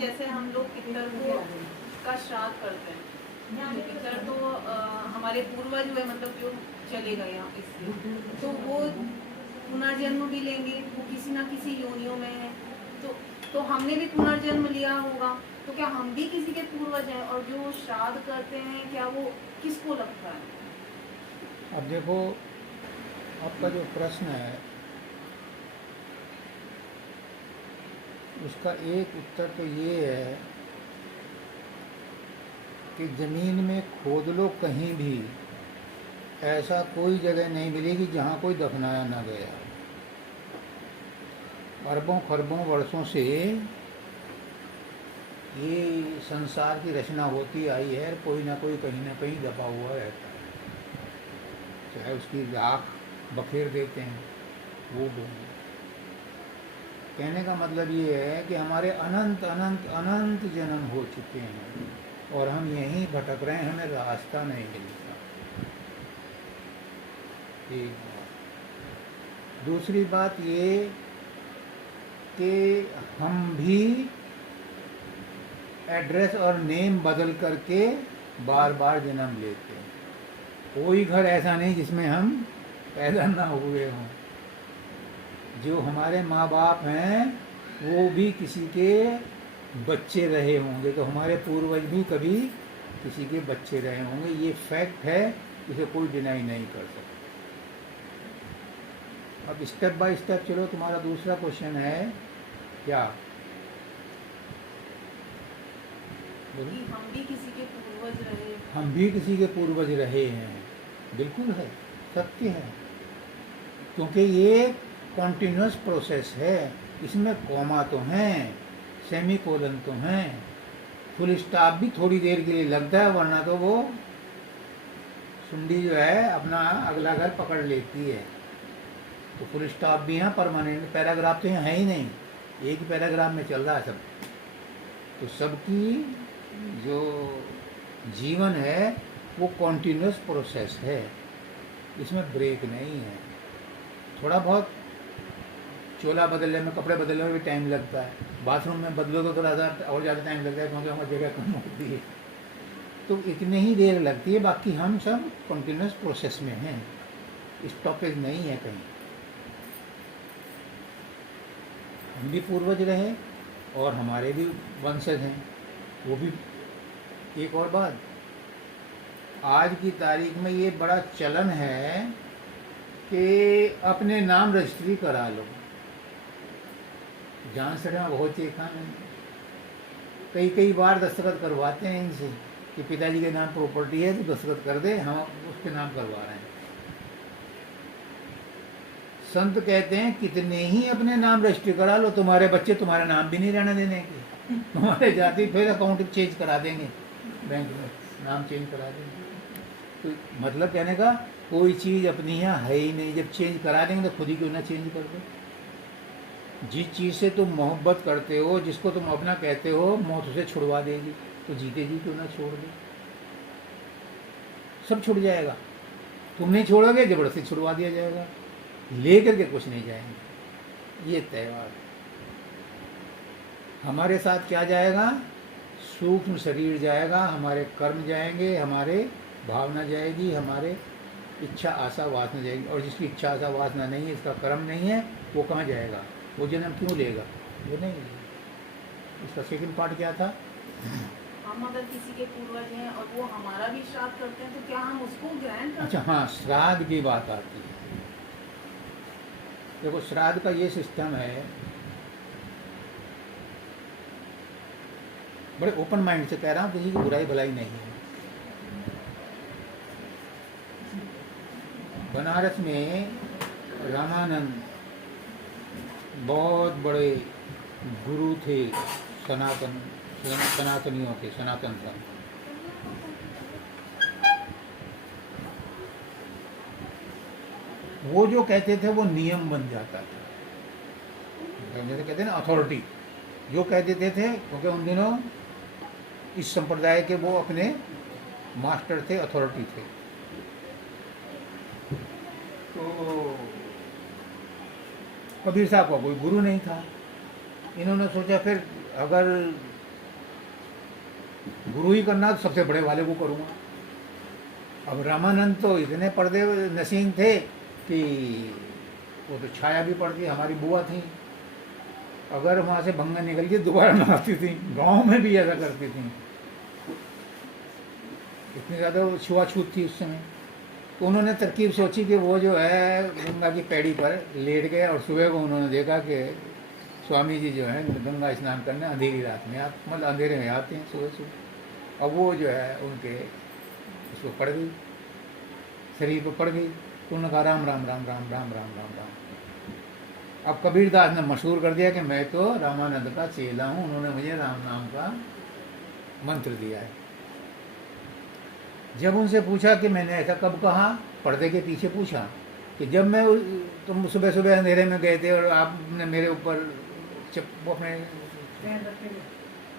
जैसे हम लोग पितर को का श्राद्ध करते हैं, तो पितर तो हमारे पूर्वज हुए, मतलब जो चले गए यहाँ इससे, तो वो पुनर्जन्म भी लेंगे, वो किसी ना किसी योनियों में है, तो हमने भी पुनर्जन्म लिया होगा, तो क्या हम भी किसी के पूर्वज हैं? और जो श्राद्ध करते हैं क्या वो किसको लगता है? अब देखो, आपका जो प्रश्न है उसका एक उत्तर तो ये है कि ज़मीन में खोद लो कहीं भी, ऐसा कोई जगह नहीं मिलेगी जहाँ कोई दफनाया ना गया। अरबों खरबों वर्षों से ये संसार की रचना होती आई है, कोई ना कोई कहीं ना कहीं दबा हुआ रहता है, चाहे उसकी राख बखेर देते हैं वो बोले। कहने का मतलब ये है कि हमारे अनंत अनंत अनंत जन्म हो चुके हैं और हम यहीं भटक रहे हैं, हमें रास्ता नहीं मिलता। एक बात। दूसरी बात ये कि हम भी एड्रेस और नेम बदल करके बार बार जन्म लेते हैं। कोई घर ऐसा नहीं जिसमें हम पैदा ना हुए हों। जो हमारे माँ बाप हैं वो भी किसी के बच्चे रहे होंगे, तो हमारे पूर्वज भी कभी किसी के बच्चे रहे होंगे। ये फैक्ट है, इसे कोई डिनाई नहीं कर सकता। अब स्टेप बाय स्टेप चलो। तुम्हारा दूसरा क्वेश्चन है क्या? कि हम भी किसी के पूर्वज रहे। हम भी किसी के पूर्वज रहे हैं, बिल्कुल है, सत्य है, क्योंकि ये कॉन्टिन्यूस प्रोसेस है। इसमें कॉमा तो हैं, सेमी कोलन तो हैं, फुल स्टॉप भी थोड़ी देर के लिए लगता है, वरना तो वो सुंडी जो है अपना अगला घर पकड़ लेती है। तो फुल स्टॉप भी है, परमानेंट पैराग्राफ तो यहाँ है ही नहीं, एक ही पैराग्राफ में चल रहा है सब। तो सबकी जो जीवन है वो कॉन्टिन्यूस प्रोसेस है, इसमें ब्रेक नहीं है। थोड़ा बहुत चोला बदलने में, कपड़े बदलने में भी टाइम लगता है, बाथरूम में बदलो तो थोड़ा सा और ज़्यादा टाइम लगता है क्योंकि हमारी जगह कम होती है, तो इतनी ही देर लगती है। बाकी हम सब कॉन्टिन्यूस प्रोसेस में हैं, स्टॉपेज नहीं है कहीं। हम भी पूर्वज रहे और हमारे भी वंशज हैं, वो भी। एक और बात, आज की तारीख में ये बड़ा चलन है कि अपने नाम रजिस्ट्री करा लो। जान से बहुत देखा मैंने, कई बार दस्तखत करवाते हैं इनसे कि पिताजी के नाम प्रॉपर्टी है तो दस्तखत कर दे, हम उसके नाम करवा रहे हैं। संत कहते हैं कितने ही अपने नाम रजिस्ट्री करा लो, तुम्हारे बच्चे तुम्हारे नाम भी नहीं रहने देने के, तुम्हारे जाति फिर अकाउंट चेंज करा देंगे, बैंक में नाम चेंज करा देंगे। तो मतलब कहने का, कोई चीज़ अपनी यहाँ है ही नहीं, जब चेंज करा देंगे तो खुद ही क्यों ना चेंज कर दो। जिस चीज़ से तुम मोहब्बत करते हो, जिसको तुम अपना कहते हो, मौत उसे छुड़वा देगी, तो जीते जी क्यों ना छोड़ दो। सब छुड़ जाएगा, तुम नहीं छोड़ोगे, जबरदस्ती छुड़वा दिया जाएगा, लेकर के कुछ नहीं जाएंगे। ये त्यौहार हमारे साथ क्या जाएगा? सूक्ष्म शरीर जाएगा, हमारे कर्म जाएंगे, हमारे भावना जाएगी, हमारे इच्छा आशा वासना जाएगी। और जिसकी इच्छा आशा वासना नहीं है, इसका कर्म नहीं है, वो कहाँ जाएगा? वो जन्म क्यों लेगा? वो नहीं लेगा। इसका सेकंड पार्ट क्या था? हम अगर किसी के पूर्वज हैं और वो हमारा भी श्राद्ध करते हैं तो क्या हम उसको ग्रहण करते हैं? अच्छा हाँ, श्राद्ध की बात आती है। देखो, श्राद्ध का ये सिस्टम है, बड़े ओपन माइंड से कह रहा हूँ, किसी की बुराई भलाई नहीं है। बनारस में रामानंद बहुत बड़े गुरु थे, सनातनियों के, सनातन संत। वो जो कहते थे वो नियम बन जाता था, जैसे कहते हैं ना अथॉरिटी, जो कह देते थे, क्योंकि उन दिनों इस संप्रदाय के वो अपने मास्टर थे, अथॉरिटी थे। तो कबीर साहब का कोई गुरु नहीं था। इन्होंने सोचा फिर अगर गुरु ही करना तो सबसे बड़े वाले को करूँगा। अब रामानंद तो इतने पर्दे नसीन थे कि वो तो छाया भी पड़ती, हमारी बुआ थी, अगर वहाँ से भंगा निकल के दोबारा ना आती थी, गांव में भी ऐसा करती थी, इतनी ज़्यादा छुआछूत थी उस समय। तो उन्होंने तरकीब सोची कि वो जो है गंगा की पैड़ी पर लेट गए और सुबह को उन्होंने देखा कि स्वामी जी जो है गंगा स्नान करने अंधेरी रात में मतलब अंधेरे में आते हैं सुबह सुबह। अब वो जो है उनके उसको पड़ गई, शरीर पर पड़ गई, तो उन्होंने कहा राम राम राम राम राम राम राम राम। अब कबीरदास ने मशहूर कर दिया कि मैं तो रामानंद का चेला हूँ, उन्होंने मुझे राम नाम का मंत्र दिया है। जब उनसे पूछा कि मैंने ऐसा कब कहा, पर्दे के पीछे पूछा कि जब मैं तुम सुबह सुबह अंधेरे में गए थे और आपने मेरे ऊपर अपने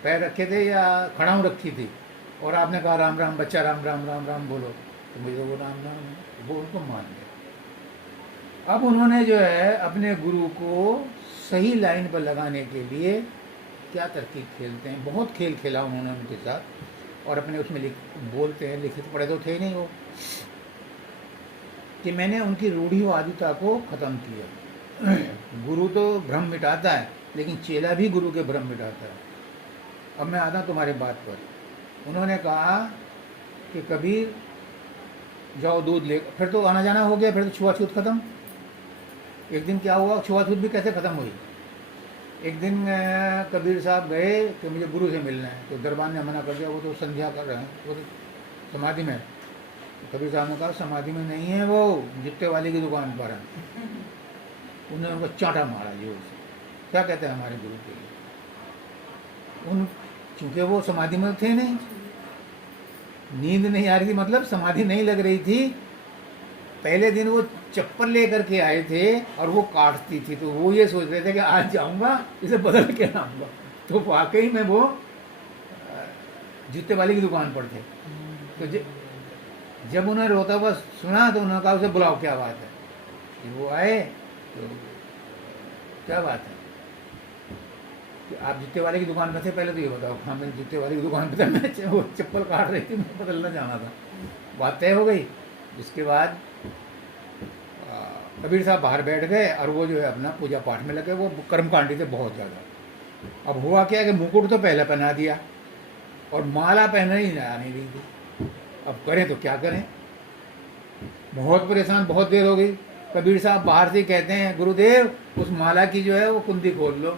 पैर रखे थे या खड़ाऊँ रखी थी और आपने कहा राम राम बच्चा राम राम राम राम बोलो, तो मुझे वो राम नाम है, वो उनको मान गया। अब उन्होंने जो है अपने गुरु को सही लाइन पर लगाने के लिए क्या तरकीब खेलते हैं, बहुत खेल खेला उन्होंने उनके साथ, और अपने उसमें बोलते हैं, लिखित पढ़े तो थे नहीं वो, कि मैंने उनकी रूढ़िवादिता को ख़त्म किया। गुरु तो भ्रम मिटाता है, लेकिन चेला भी गुरु के भ्रम मिटाता है। अब मैं आता तुम्हारे बात पर। उन्होंने कहा कि कबीर जाओ दूध ले, फिर तो आना जाना हो गया, फिर तो छुआछूत ख़त्म। एक दिन क्या हुआ, छुआछूत भी कैसे ख़त्म हुई। एक दिन कबीर साहब गए कि मुझे गुरु से मिलना है, तो दरबार ने मना कर दिया, वो तो संध्या कर रहे हैं, वो तो समाधि में। तो कबीर साहब ने कहा समाधि में नहीं है, वो जुत्ते वाले की दुकान पर है। उन्होंने उनको चांटा मारा जोर से। क्या कहते हैं हमारे गुरु के लिए, उन चूँकि वो समाधि में थे नहीं, नींद नहीं आ रही थी, मतलब समाधि नहीं लग रही थी। पहले दिन वो चप्पल लेकर के आए थे और वो काटती थी, तो वो ये सोच रहे थे कि आज जाऊंगा इसे बदल के लाऊंगा। तो वाकई में वो जूते वाले की दुकान पर थे। तो जब उन्हें रोता हुआ सुना तो उन्होंने कहा उसे बुलाओ, क्या बात है। वो आए तो क्या बात है कि आप जूते वाले की दुकान पर थे, पहले तो ये बताओ। हाँ मैं जूते वाले की दुकान पर था, मैं वो चप्पल काट रही थी, मैं बदलना चाहना था। बात तय हो गई। इसके बाद कबीर साहब बाहर बैठ गए और वो जो है अपना पूजा पाठ में लगे। वो कर्मकांडी थे बहुत ज़्यादा। अब हुआ क्या कि मुकुट तो पहले पहना दिया और माला पहनने ही नहीं दी थी। अब करें तो क्या करें, बहुत परेशान, बहुत देर हो गई। कबीर साहब बाहर से कहते हैं गुरुदेव उस माला की जो है वो कुंदी खोल लो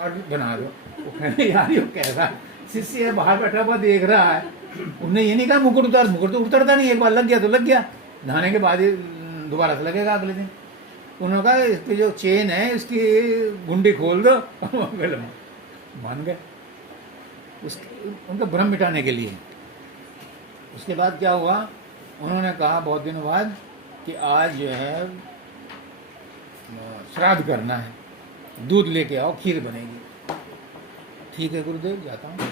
और बना दो। वो कहते यार ये कैसा शिष्य है, बाहर बैठा हुआ देख रहा है। उन्होंने ये नहीं कहा मुकुट उतार, मुकुट तो उतरता नहीं, एक बार लग गया तो लग गया, नहाने के बाद दोबारा से लगेगा अगले दिन। उन्होंने कहा इसकी जो चेन है इसकी गुंडी खोल दो। मान गए उनका भ्रम मिटाने के लिए। उसके बाद क्या हुआ, उन्होंने कहा बहुत दिनों बाद कि आज जो है श्राद्ध करना है, दूध लेके आओ, खीर बनेगी। ठीक है गुरुदेव, जाता हूँ।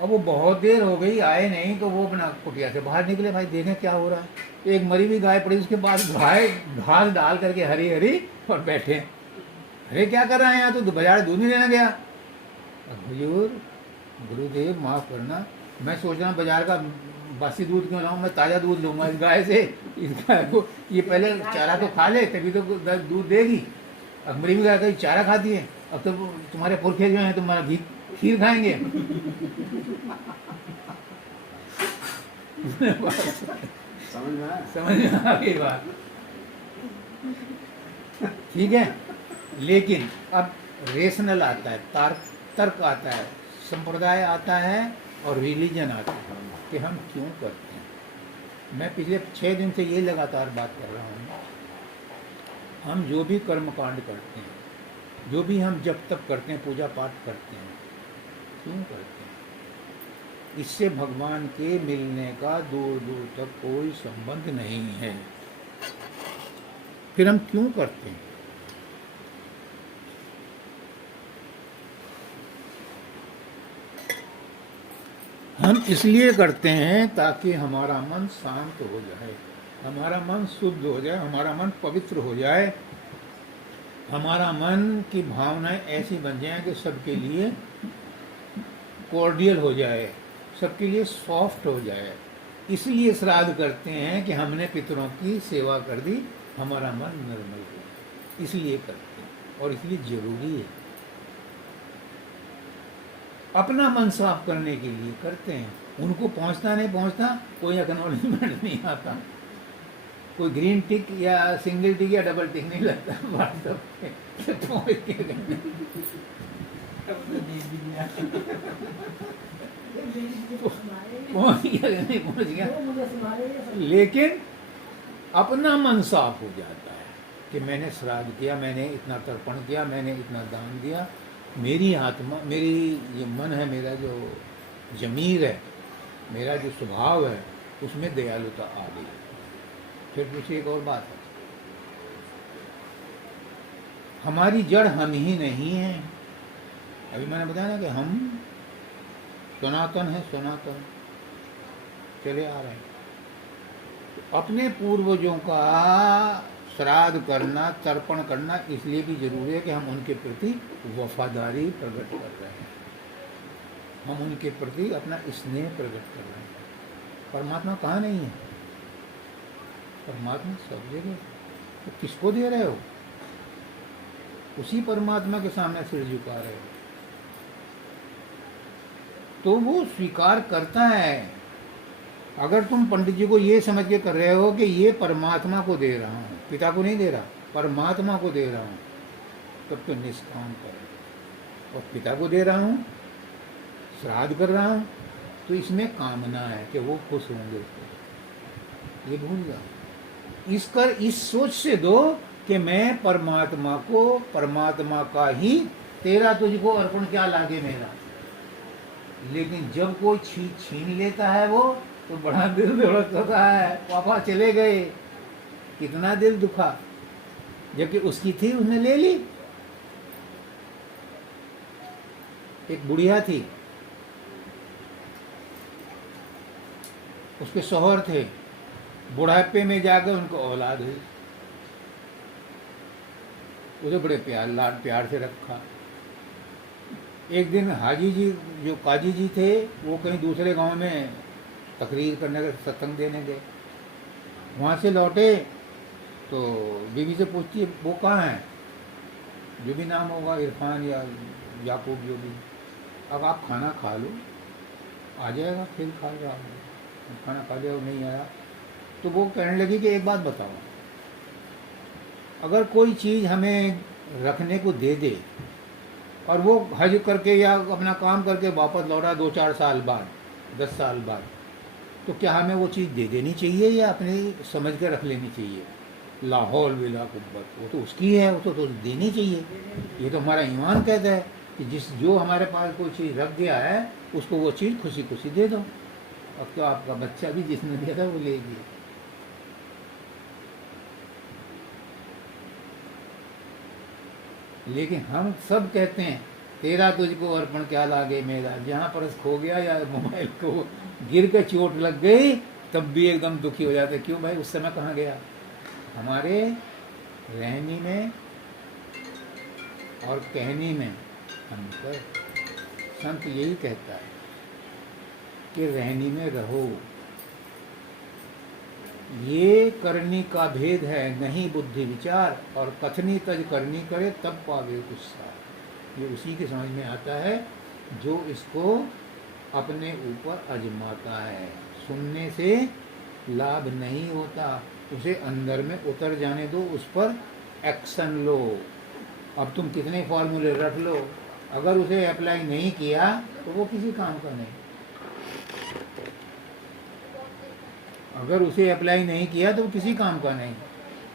अब वो बहुत देर हो गई, आए नहीं, तो वो अपना कुटिया से बाहर निकले, भाई देखें क्या हो रहा है। एक मरी हुई गाय पड़ी, उसके पास गाय घास डाल करके हरी हरी और बैठे। अरे क्या कर रहे हैं यहाँ, तो बाजार दूध नहीं लेना गया। हुजूर गुरुदेव माफ़ करना, मैं सोच रहा हूँ बाजार का बासी दूध क्यों लाऊं, मैं ताज़ा दूध लूँगा इस गाय से। इस गाय को ये पहले चारा तो खा ले तभी तो दूध देगी। अब मरी हुई गाय का चारा खाती है, अब तो तुम्हारे पुरखे जो हैं तुम्हारा घी खीर खाएंगे। समझ में आ गई बात। ठीक है, लेकिन अब रेशनल आता है, तर्क आता है, संप्रदाय आता है और रिलीजन आता है कि हम क्यों करते हैं। मैं पिछले 6 दिन से ये लगातार बात कर रहा हूँ। हम जो भी कर्मकांड करते हैं, जो भी हम जब तक करते हैं, पूजा पाठ करते हैं, क्यों करते हैं? इससे भगवान के मिलने का दूर दूर तक कोई संबंध नहीं है। फिर हम क्यों करते हैं? हम इसलिए करते हैं ताकि हमारा मन शांत हो जाए, हमारा मन शुद्ध हो जाए, हमारा मन पवित्र हो जाए, हमारा मन की भावनाएं ऐसी बन जाएं कि सबके लिए कॉर्डियल हो जाए, सबके लिए सॉफ्ट हो जाए। इसलिए श्राद्ध करते हैं कि हमने पितरों की सेवा कर दी, हमारा मन निर्मल हो, इसलिए करते हैं और इसलिए जरूरी है। अपना मन साफ करने के लिए करते हैं, उनको पहुंचता नहीं पहुंचता कोई एक्नॉलेजमेंट नहीं आता, कोई ग्रीन टिक या सिंगल टिक या डबल टिक नहीं लगता व्हाट्सएप पे पहुंच के पहुंच गया नहीं पहुंच गया, लेकिन अपना मन साफ हो जाता है कि मैंने श्राद्ध किया, मैंने इतना तर्पण किया, मैंने इतना दान दिया, मेरी आत्मा, मेरी ये मन है, मेरा जो जमीर है, मेरा जो स्वभाव है, उसमें दयालुता आ गई। फिर पूछिए एक और बात है, हमारी जड़ हम ही नहीं है। अभी मैंने बताया ना कि हम सनातन है, सनातन चले आ रहे हैं। तो अपने पूर्वजों का श्राद्ध करना, तर्पण करना इसलिए भी जरूरी है कि हम उनके प्रति वफादारी प्रकट कर रहे हैं, हम उनके प्रति अपना स्नेह प्रकट कर रहे हैं। परमात्मा कहाँ नहीं है? परमात्मा सब जगह। तो किसको दे रहे हो? उसी परमात्मा के सामने सिर झुका रहे हो, तो वो स्वीकार करता है। अगर तुम पंडित जी को ये समझ के कर रहे हो कि ये परमात्मा को दे रहा हूँ, पिता को नहीं दे रहा, परमात्मा को दे रहा हूँ, तब तो निष्काम कर। और पिता को दे रहा हूँ, श्राद्ध कर रहा हूँ, तो इसमें कामना है कि वो खुश होंगे, ये भूल जाओ। इस सोच से दो कि मैं परमात्मा को, परमात्मा का ही, तेरा तुझको अर्पण क्या लागे मेरा। लेकिन जब कोई छीन लेता है वो, तो बड़ा दिल धड़क होता है, पापा चले गए, कितना दिल दुखा, जबकि उसकी थी उसने ले ली। एक बुढ़िया थी, उसके शौहर थे, बुढ़ापे में जाकर उनको औलाद हुई, उसे बड़े लाड प्यार से रखा। एक दिन हाजी जी, जो काजी जी थे, वो कहीं दूसरे गांव में तकरीर करने का, सत्संग देने गए। वहाँ से लौटे तो बीवी से पूछती है वो कहाँ है, जो भी नाम होगा, इरफान या याकूब, जो भी। अब आप खाना खा लो, आ जाएगा, फिर खा लो। खाना खा लिया, वो नहीं आया, तो वो कहने लगी कि एक बात बताओ, अगर कोई चीज़ हमें रखने को दे दे और वो हज करके या अपना काम करके वापस लौटा 2-4 साल बाद, 10 साल बाद, तो क्या हमें वो चीज़ दे देनी चाहिए या अपने समझ के रख लेनी चाहिए? लाहौल विला कुब्बत, वो तो उसकी है, वो तो देनी चाहिए। ये तो हमारा ईमान कहता है कि जो हमारे पास कोई चीज़ रख दिया है, उसको वो चीज़ खुशी खुशी दे दो। अब तो आपका बच्चा भी जिसने दिया था वो ले गया। लेकिन हम सब कहते हैं तेरा तुझको अर्पण क्या लागे मेरा। जहाँ पर्स खो गया या मोबाइल को गिर के चोट लग गई, तब भी एकदम दुखी हो जाते, क्यों भाई उस समय कहाँ गया। हमारे रहनी में और कहनी में अंतर। संत यही कहता है कि रहनी में रहो, ये करनी का भेद है नहीं बुद्धि विचार, और कथनी तज करनी करे तब पावे गुस्सा। ये उसी के समझ में आता है जो इसको अपने ऊपर आजमाता है। सुनने से लाभ नहीं होता, उसे अंदर में उतर जाने दो, उस पर एक्शन लो। अब तुम कितने फॉर्मूले रख लो, अगर उसे अप्लाई नहीं किया तो वो किसी काम का नहीं। अगर उसे अप्लाई नहीं किया तो किसी काम का नहीं।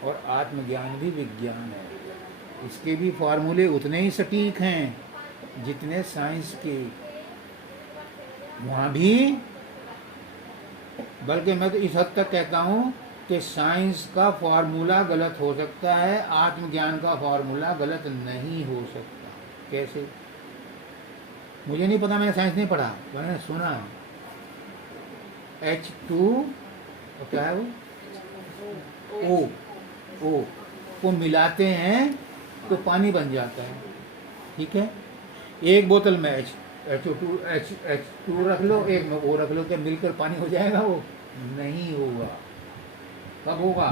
और आत्मज्ञान भी विज्ञान है, इसके भी फार्मूले उतने ही सटीक हैं जितने साइंस के। वहाँ भी, बल्कि मैं तो इस हद तक कहता हूँ कि साइंस का फार्मूला गलत हो सकता है, आत्मज्ञान का फार्मूला गलत नहीं हो सकता। कैसे? मुझे नहीं पता, मैंने साइंस नहीं पढ़ा, मैंने सुना। H2 क्या है वो, ओ को मिलाते हैं तो पानी बन जाता है, ठीक है। एक बोतल में H2 रख लो, एक में O रख लो, क्या मिलकर पानी हो जाएगा? वो नहीं होगा। कब होगा?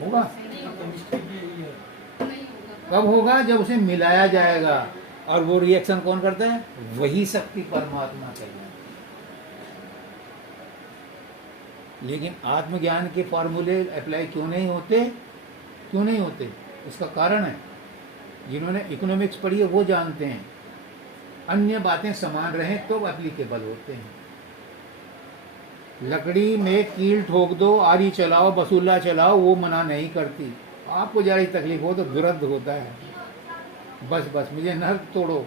होगा केमिस्ट्री में यही है। नहीं होगा। कब होगा? जब उसे मिलाया जाएगा। और वो रिएक्शन कौन करता है? वही शक्ति परमात्मा करता है। लेकिन आत्मज्ञान के फॉर्मूले अप्लाई क्यों नहीं होते? क्यों नहीं होते? इसका कारण है, जिन्होंने इकोनॉमिक्स पढ़ी है वो जानते हैं, अन्य बातें समान रहें तो एप्लीकेबल होते हैं। लकड़ी में कील ठोक दो, आरी चलाओ, बसूला चलाओ, वो मना नहीं करती। आपको जरा तकलीफ हो तो दुर्द होता है, बस बस मुझे नर्क तोड़ो,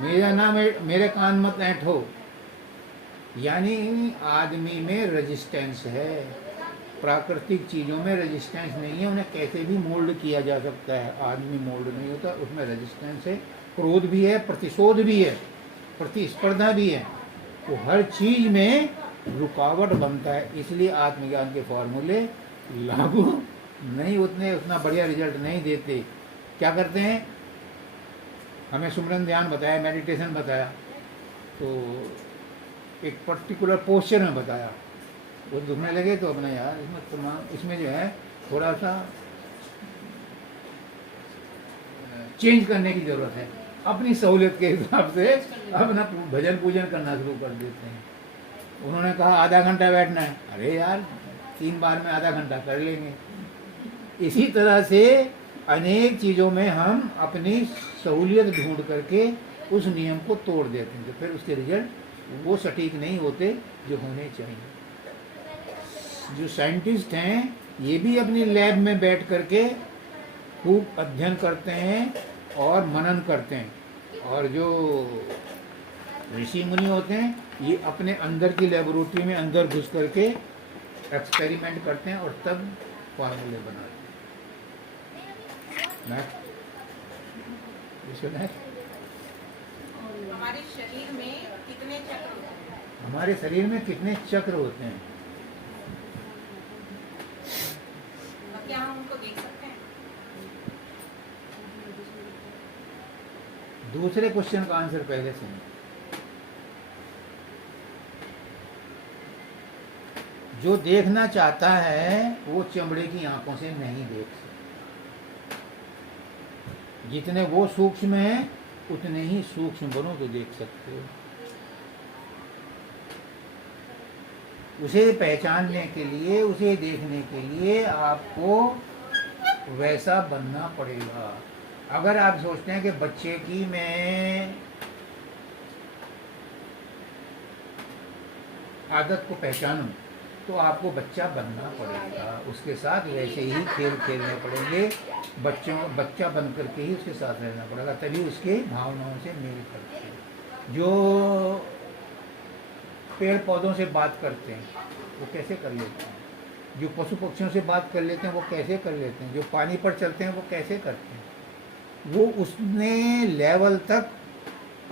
मेरे कान मत ऐंठो। यानी आदमी में रेजिस्टेंस है, प्राकृतिक चीज़ों में रेजिस्टेंस नहीं है, उन्हें कैसे भी मोल्ड किया जा सकता है। आदमी मोल्ड नहीं होता, उसमें रेजिस्टेंस है, क्रोध भी है, प्रतिशोध भी है, प्रतिस्पर्धा भी है, तो हर चीज़ में रुकावट बनता है। इसलिए आत्मज्ञान के फॉर्मूले लागू नहीं, उतना बढ़िया रिजल्ट नहीं देते। क्या करते हैं? हमें सुमरन ध्यान बताया, मेडिटेशन बताया, तो एक पर्टिकुलर पोस्चर में बताया, वो दुखने लगे तो अपना यार इसमें जो है थोड़ा सा चेंज करने की ज़रूरत है। अपनी सहूलियत के हिसाब से अपना भजन पूजन करना शुरू कर देते हैं। उन्होंने कहा आधा घंटा बैठना है, अरे यार 3 बार में आधा घंटा कर लेंगे। इसी तरह से अनेक चीज़ों में हम अपनी सहूलियत ढूंढ करके उस नियम को तोड़ देते हैं, तो फिर उसके रिजल्ट वो सटीक नहीं होते जो होने चाहिए। जो साइंटिस्ट हैं ये भी अपनी लैब में बैठ करके खूब अध्ययन करते हैं और मनन करते हैं, और जो ऋषि मुनि होते हैं ये अपने अंदर की लेबोरेटरी में अंदर घुस करके एक्सपेरिमेंट करते हैं और तब फॉर्मूले बनाते हैं। हमारे शरीर में कितने चक्र होते हैं? हमारे शरीर में कितने चक्र होते हैं? क्या हम उनको देख सकते हैं? दूसरे क्वेश्चन का आंसर पहले सुनो। जो देखना चाहता है वो चमड़े की आंखों से नहीं देख सकता। जितने वो सूक्ष्म है उतने ही सूक्ष्म बनो तो देख सकते हो। उसे पहचानने के लिए, उसे देखने के लिए आपको वैसा बनना पड़ेगा। अगर आप सोचते हैं कि बच्चे की मैं आदत को पहचानूं, तो आपको बच्चा बनना पड़ेगा, उसके साथ वैसे ही खेल खेलने पड़ेंगे, बच्चा बन करके ही उसके साथ रहना पड़ेगा, तभी उसके भावनाओं से मेल करते हैं। जो पेड़ पौधों से बात करते हैं वो कैसे कर लेते हैं, जो पशु पक्षियों से बात कर लेते हैं वो कैसे कर लेते हैं, जो पानी पर चलते हैं वो कैसे करते हैं, वो उसने लेवल तक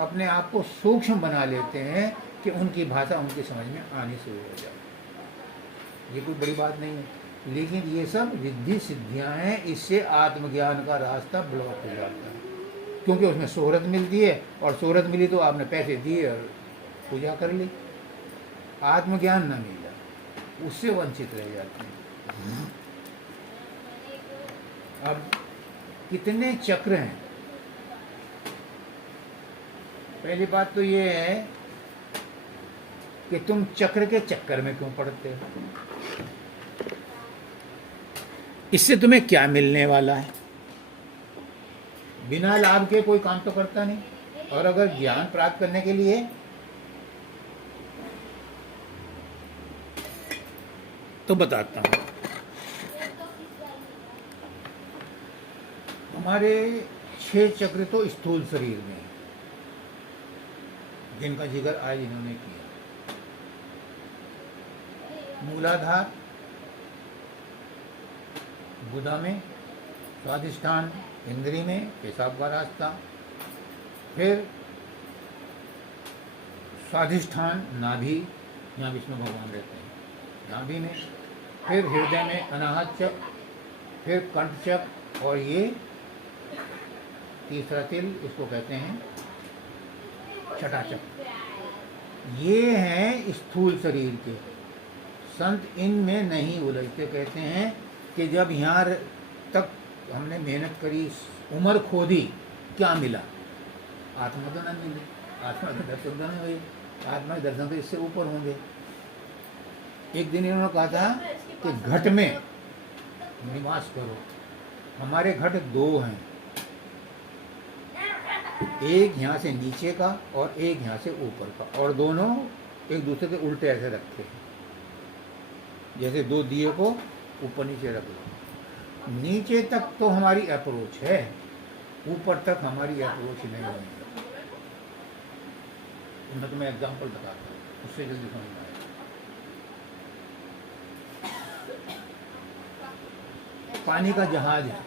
अपने आप को सूक्ष्म बना लेते हैं कि उनकी भाषा उनकी समझ में आनी शुरू हो जाए। ये कोई बड़ी बात नहीं है, लेकिन ये सब रिद्धि सिद्धियां हैं, इससे आत्मज्ञान का रास्ता ब्लॉक हो जाता है, क्योंकि उसमें शोहरत मिलती है, और शोहरत मिली तो आपने पैसे दिए और पूजा कर ली, आत्मज्ञान न मिला, उससे वंचित रह जाते हैं। अब कितने चक्र हैं? पहली बात तो ये है कि तुम चक्र के चक्कर में क्यों पड़ते हो, इससे तुम्हें क्या मिलने वाला है? बिना लाभ के कोई काम तो करता नहीं, और अगर ज्ञान प्राप्त करने के लिए तो बताता हूं। हमारे 6 चक्र तो स्थूल शरीर में है, जिनका जिक्र आज इन्होंने किया। मूलाधार गुदा में, स्वादिष्ठान इंद्री में, पेशाब का रास्ता, फिर स्वादिष्ठान नाभि, यहाँ विष्णु भगवान रहते हैं, नाभि में, फिर हृदय में अनाहत चक्र, फिर कंठ चक्र, और ये तीसरा तिल, इसको कहते हैं चटाचट। ये हैं स्थूल शरीर के। संत इनमें नहीं उलझते, कहते हैं कि जब यहाँ तक हमने मेहनत करी, उम्र खोदी, क्या मिला? आत्मा तो न मिली, आत्मा के दर्शन तो नहीं हुए, आत्मा के दर्शन तो इससे ऊपर होंगे। एक दिन इन्होंने कहा था कि घट में निवास करो। हमारे घट दो हैं, एक यहाँ से नीचे का और एक यहाँ से ऊपर का, और दोनों एक दूसरे के उल्टे ऐसे रखे हैं, जैसे दो दिए को ऊपर नीचे रख लो। नीचे तक तो हमारी अप्रोच है, ऊपर तक हमारी अप्रोच नहीं है। मैं तुम्हें एग्जाम्पल बताता हूँ, उससे जल्दी समझ में आएगा। पानी का जहाज है,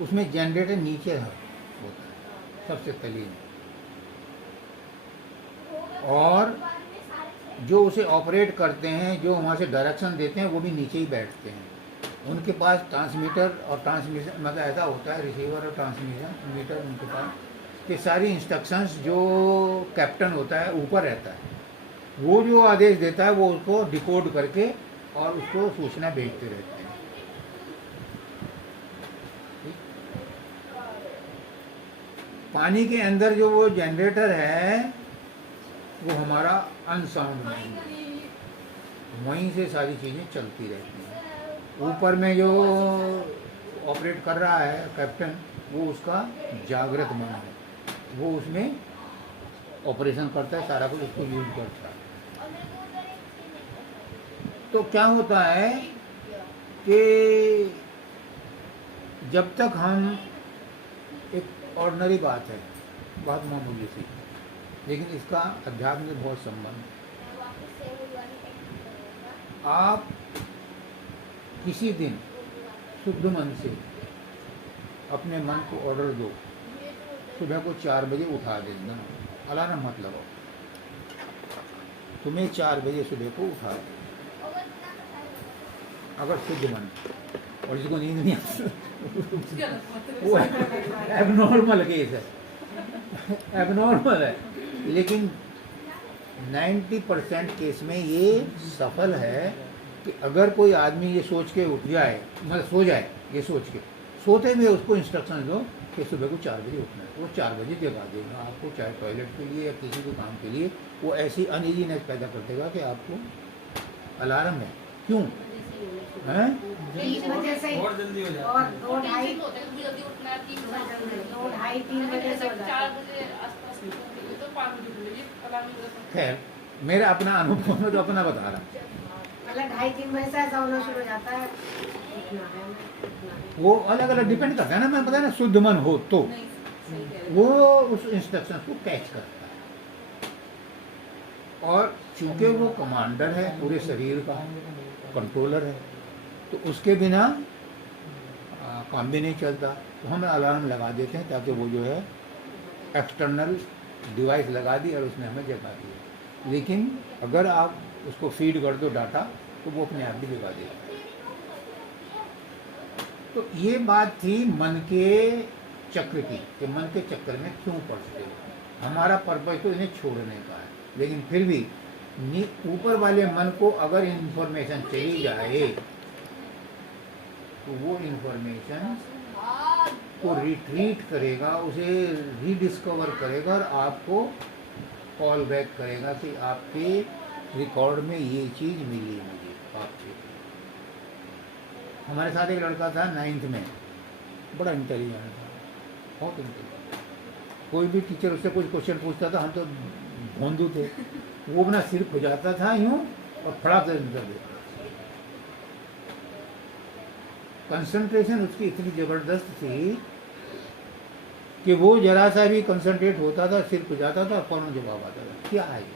उसमें जनरेटर नीचे होता है, सबसे तली में, और जो उसे ऑपरेट करते हैं, जो वहाँ से डायरेक्शन देते हैं, वो भी नीचे ही बैठते हैं। उनके पास ट्रांसमीटर और ट्रांसमिशन, मतलब ऐसा होता है, रिसीवर और ट्रांसमिशन मीटर उनके पास, कि सारी इंस्ट्रक्शंस जो कैप्टन होता है ऊपर रहता है, वो जो आदेश देता है वो उसको डिकोड करके और उसको सूचना भेजते रहते हैं। पानी के अंदर जो वो जनरेटर है वो हमारा अनसाउंड माइंड है, वहीं से सारी चीज़ें चलती रहती हैं। ऊपर में जो ऑपरेट कर रहा है कैप्टन, वो उसका जागृत मन है, वो उसमें ऑपरेशन करता है, सारा कुछ उसको यूज करता है। तो क्या होता है कि जब तक हम, एक ऑर्डिनरी बात है, बहुत मामूली सी, लेकिन इसका अध्यात्म से बहुत संबंध है। आप किसी दिन शुद्ध मन से अपने मन को ऑर्डर दो, सुबह को 4 बजे उठा देना, अलार्म मत लगाओ, तुम्हें 4 बजे सुबह को उठा दे, अगर शुद्ध मन, और जिसको नींद नहीं आती वो एबनॉर्मल केस है, एबनॉर्मल है, लेकिन 90% केस में ये सफल है कि अगर कोई आदमी ये सोच के उठ जाए, मतलब सो जाए, ये सोच के सोते हुए उसको इंस्ट्रक्शन दो कि सुबह को 4 बजे उठना है, वो 4 बजे जगा देगा आपको, चाहे टॉयलेट के लिए या किसी भी काम के लिए। वो ऐसी अनइजीनेस पैदा कर देगा कि आपको अलार्म है, क्यों है? इस वजह से और जल्दी हो जाता और है। 2-2:30 जल्दी उठना है, 2-2:30-3 बजे से हो जाता है। खैर, मेरा अपना अनुभव में तो अपना बता रहा हूँ। मतलब 2:30-3 बजे से ऐसा होना शुरू हो जाता है, उठना है, उठना है। वो अलग अलग डिपेंड करता है ना, मैं पता है ना, शुद्ध मन हो तो वो उस इंस्ट्रक्शन को कैच करता है, और चूंकि वो कमांडर है पूरे शरीर का, कंट्रोलर है, तो उसके बिना काम भी नहीं चलता। तो हम अलार्म लगा देते हैं ताकि वो जो है एक्सटर्नल डिवाइस लगा दी और उसने हमें जगा दिया। लेकिन अगर आप उसको फीड कर दो डाटा, तो वो अपने आप भी जगा देगा। तो ये बात थी मन के चक्र की, कि मन के चक्कर में क्यों पड़ते हो। हमारा पर्पज तो इन्हें छोड़ने का है, लेकिन फिर भी ऊपर वाले मन को अगर इंफॉर्मेशन चली जाए तो वो इंफॉर्मेशन को रिट्रीट करेगा, उसे रीडिस्कवर करेगा और आपको कॉल बैक करेगा कि आपके रिकॉर्ड में ये चीज़ मिली मुझे आपसे। हमारे साथ एक लड़का था 9th में, बड़ा इंटेलिजेंट था, बहुत इंटेलिजेंट। कोई भी टीचर उससे कुछ क्वेश्चन पूछता था, हम तो भोंदू थे, वो अपना सिर खुजाता था यूं और फटाक से आंसर देता। कंसंट्रेशन उसकी इतनी ज़बरदस्त थी कि वो जरा सा भी कंसंट्रेट होता था, सिर खुजाता था, फौरन जवाब आता था। क्या है ये?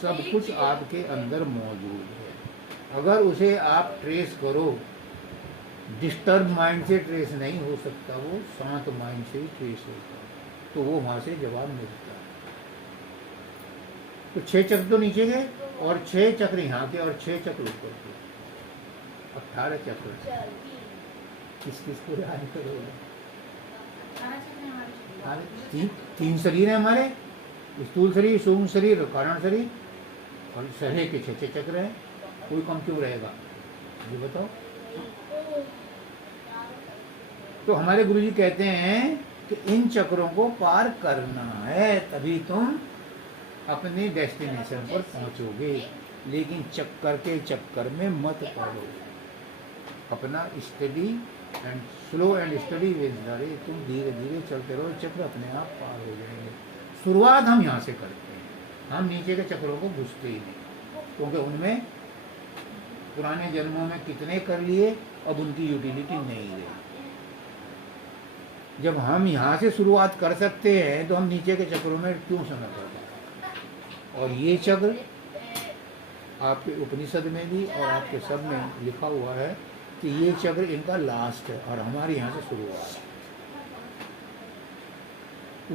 सब कुछ आपके अंदर मौजूद है, अगर उसे आप ट्रेस करो। डिस्टर्ब माइंड से ट्रेस नहीं हो सकता, वो शांत माइंड से ही ट्रेस होता है, तो वो वहाँ से जवाब मिलता है। तो 6 चक्र तो नीचे गए और 6 चक्र यहाँ के और 6 चक्र ऊपर के, 18 चक्र। किस किस को याद करोगे? 18 चक्र हमारे हमारे तीन शरीर है हमारे, स्थूल शरीर, सूक्ष्म शरीर और कारण शरीर, और शरीर के 6 चक्र हैं, कोई कम क्यों रहेगा ये बताओ। तो हमारे गुरुजी कहते हैं कि इन चक्रों को पार करना है, तभी तुम अपने डेस्टिनेशन पर पहुंचोगे। लेकिन चक्कर के चक्कर में मत पड़ो, अपना study and slow and study वेदारे, तुम धीरे धीरे चलते रहो, चक्र अपने आप पार हो जाएंगे। शुरुआत हम यहाँ से करते हैं, हम नीचे के चक्रों को घुसते ही नहीं, क्योंकि उनमें पुराने जन्मों में कितने कर लिए, अब उनकी यूटिलिटी नहीं रही। जब हम यहाँ से शुरुआत कर सकते हैं तो हम नीचे के चक्रों में क्यों समय करते। और ये चक्र आपके उपनिषद में भी और आपके सब में लिखा हुआ है कि ये चक्र इनका लास्ट है और हमारे यहाँ से शुरुआत है।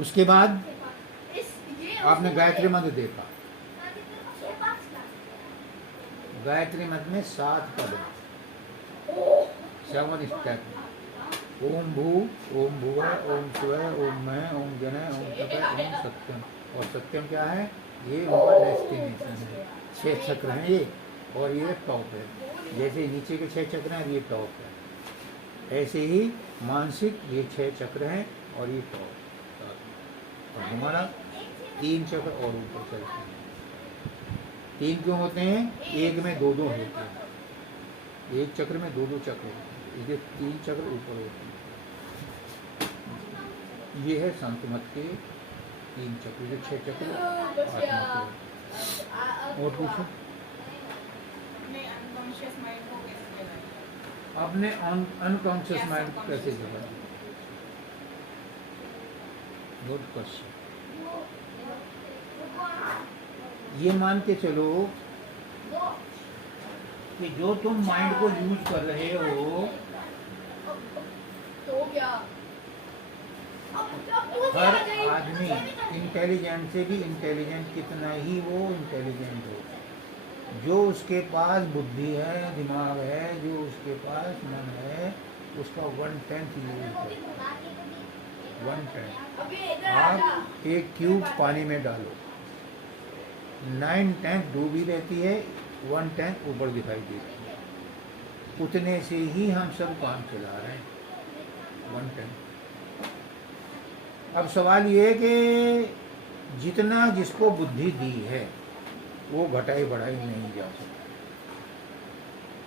उसके बाद आपने गायत्री मंत्र देखा, गायत्री मंत्र में 7 पद हैं, 7 स्टेप। ओम भू, ओम भुव, ओम शिवय, ओम मय, ओम जनय, ओम तपय, ओम सत्यम। और सत्यम क्या है? ये उनका डेस्टिनेशन है। 6 चक्र हैं ये, और ये टॉप है। जैसे नीचे के 6 चक्र हैं, ये टॉप है, ऐसे ही मानसिक ये 6 चक्र हैं और ये टॉप। और हमारा 3 चक्र और ऊपर चलते हैं। 3 क्यों होते हैं? एक में 2-2 होते हैं, एक चक्र में 2-2 चक्र होते हैं, ये 3 चक्र ऊपर होते हैं। ये है संत मत के 3 चक्र, जो 6 चक्र आत्मा के। और पूछो, आपने अनकॉन्शियस माइंड को कैसे जगा? Good question. ये मान के चलो कि जो तुम माइंड को यूज कर रहे हो, तो क्या हर आदमी इंटेलिजेंट से भी इंटेलिजेंट, कितना ही वो इंटेलिजेंट हो, जो उसके पास बुद्धि है, दिमाग है, जो उसके पास मन है, उसका 1/10 यूज करता है। 1/10। आप एक क्यूब पानी में डालो, 9/10 डूबी रहती है, 1/10 ऊपर दिखाई देती है। उतने से ही हम सब काम चला रहे हैं, 1/10। अब सवाल ये है कि जितना जिसको बुद्धि दी है वो घटाई बढ़ाई नहीं जा सकती।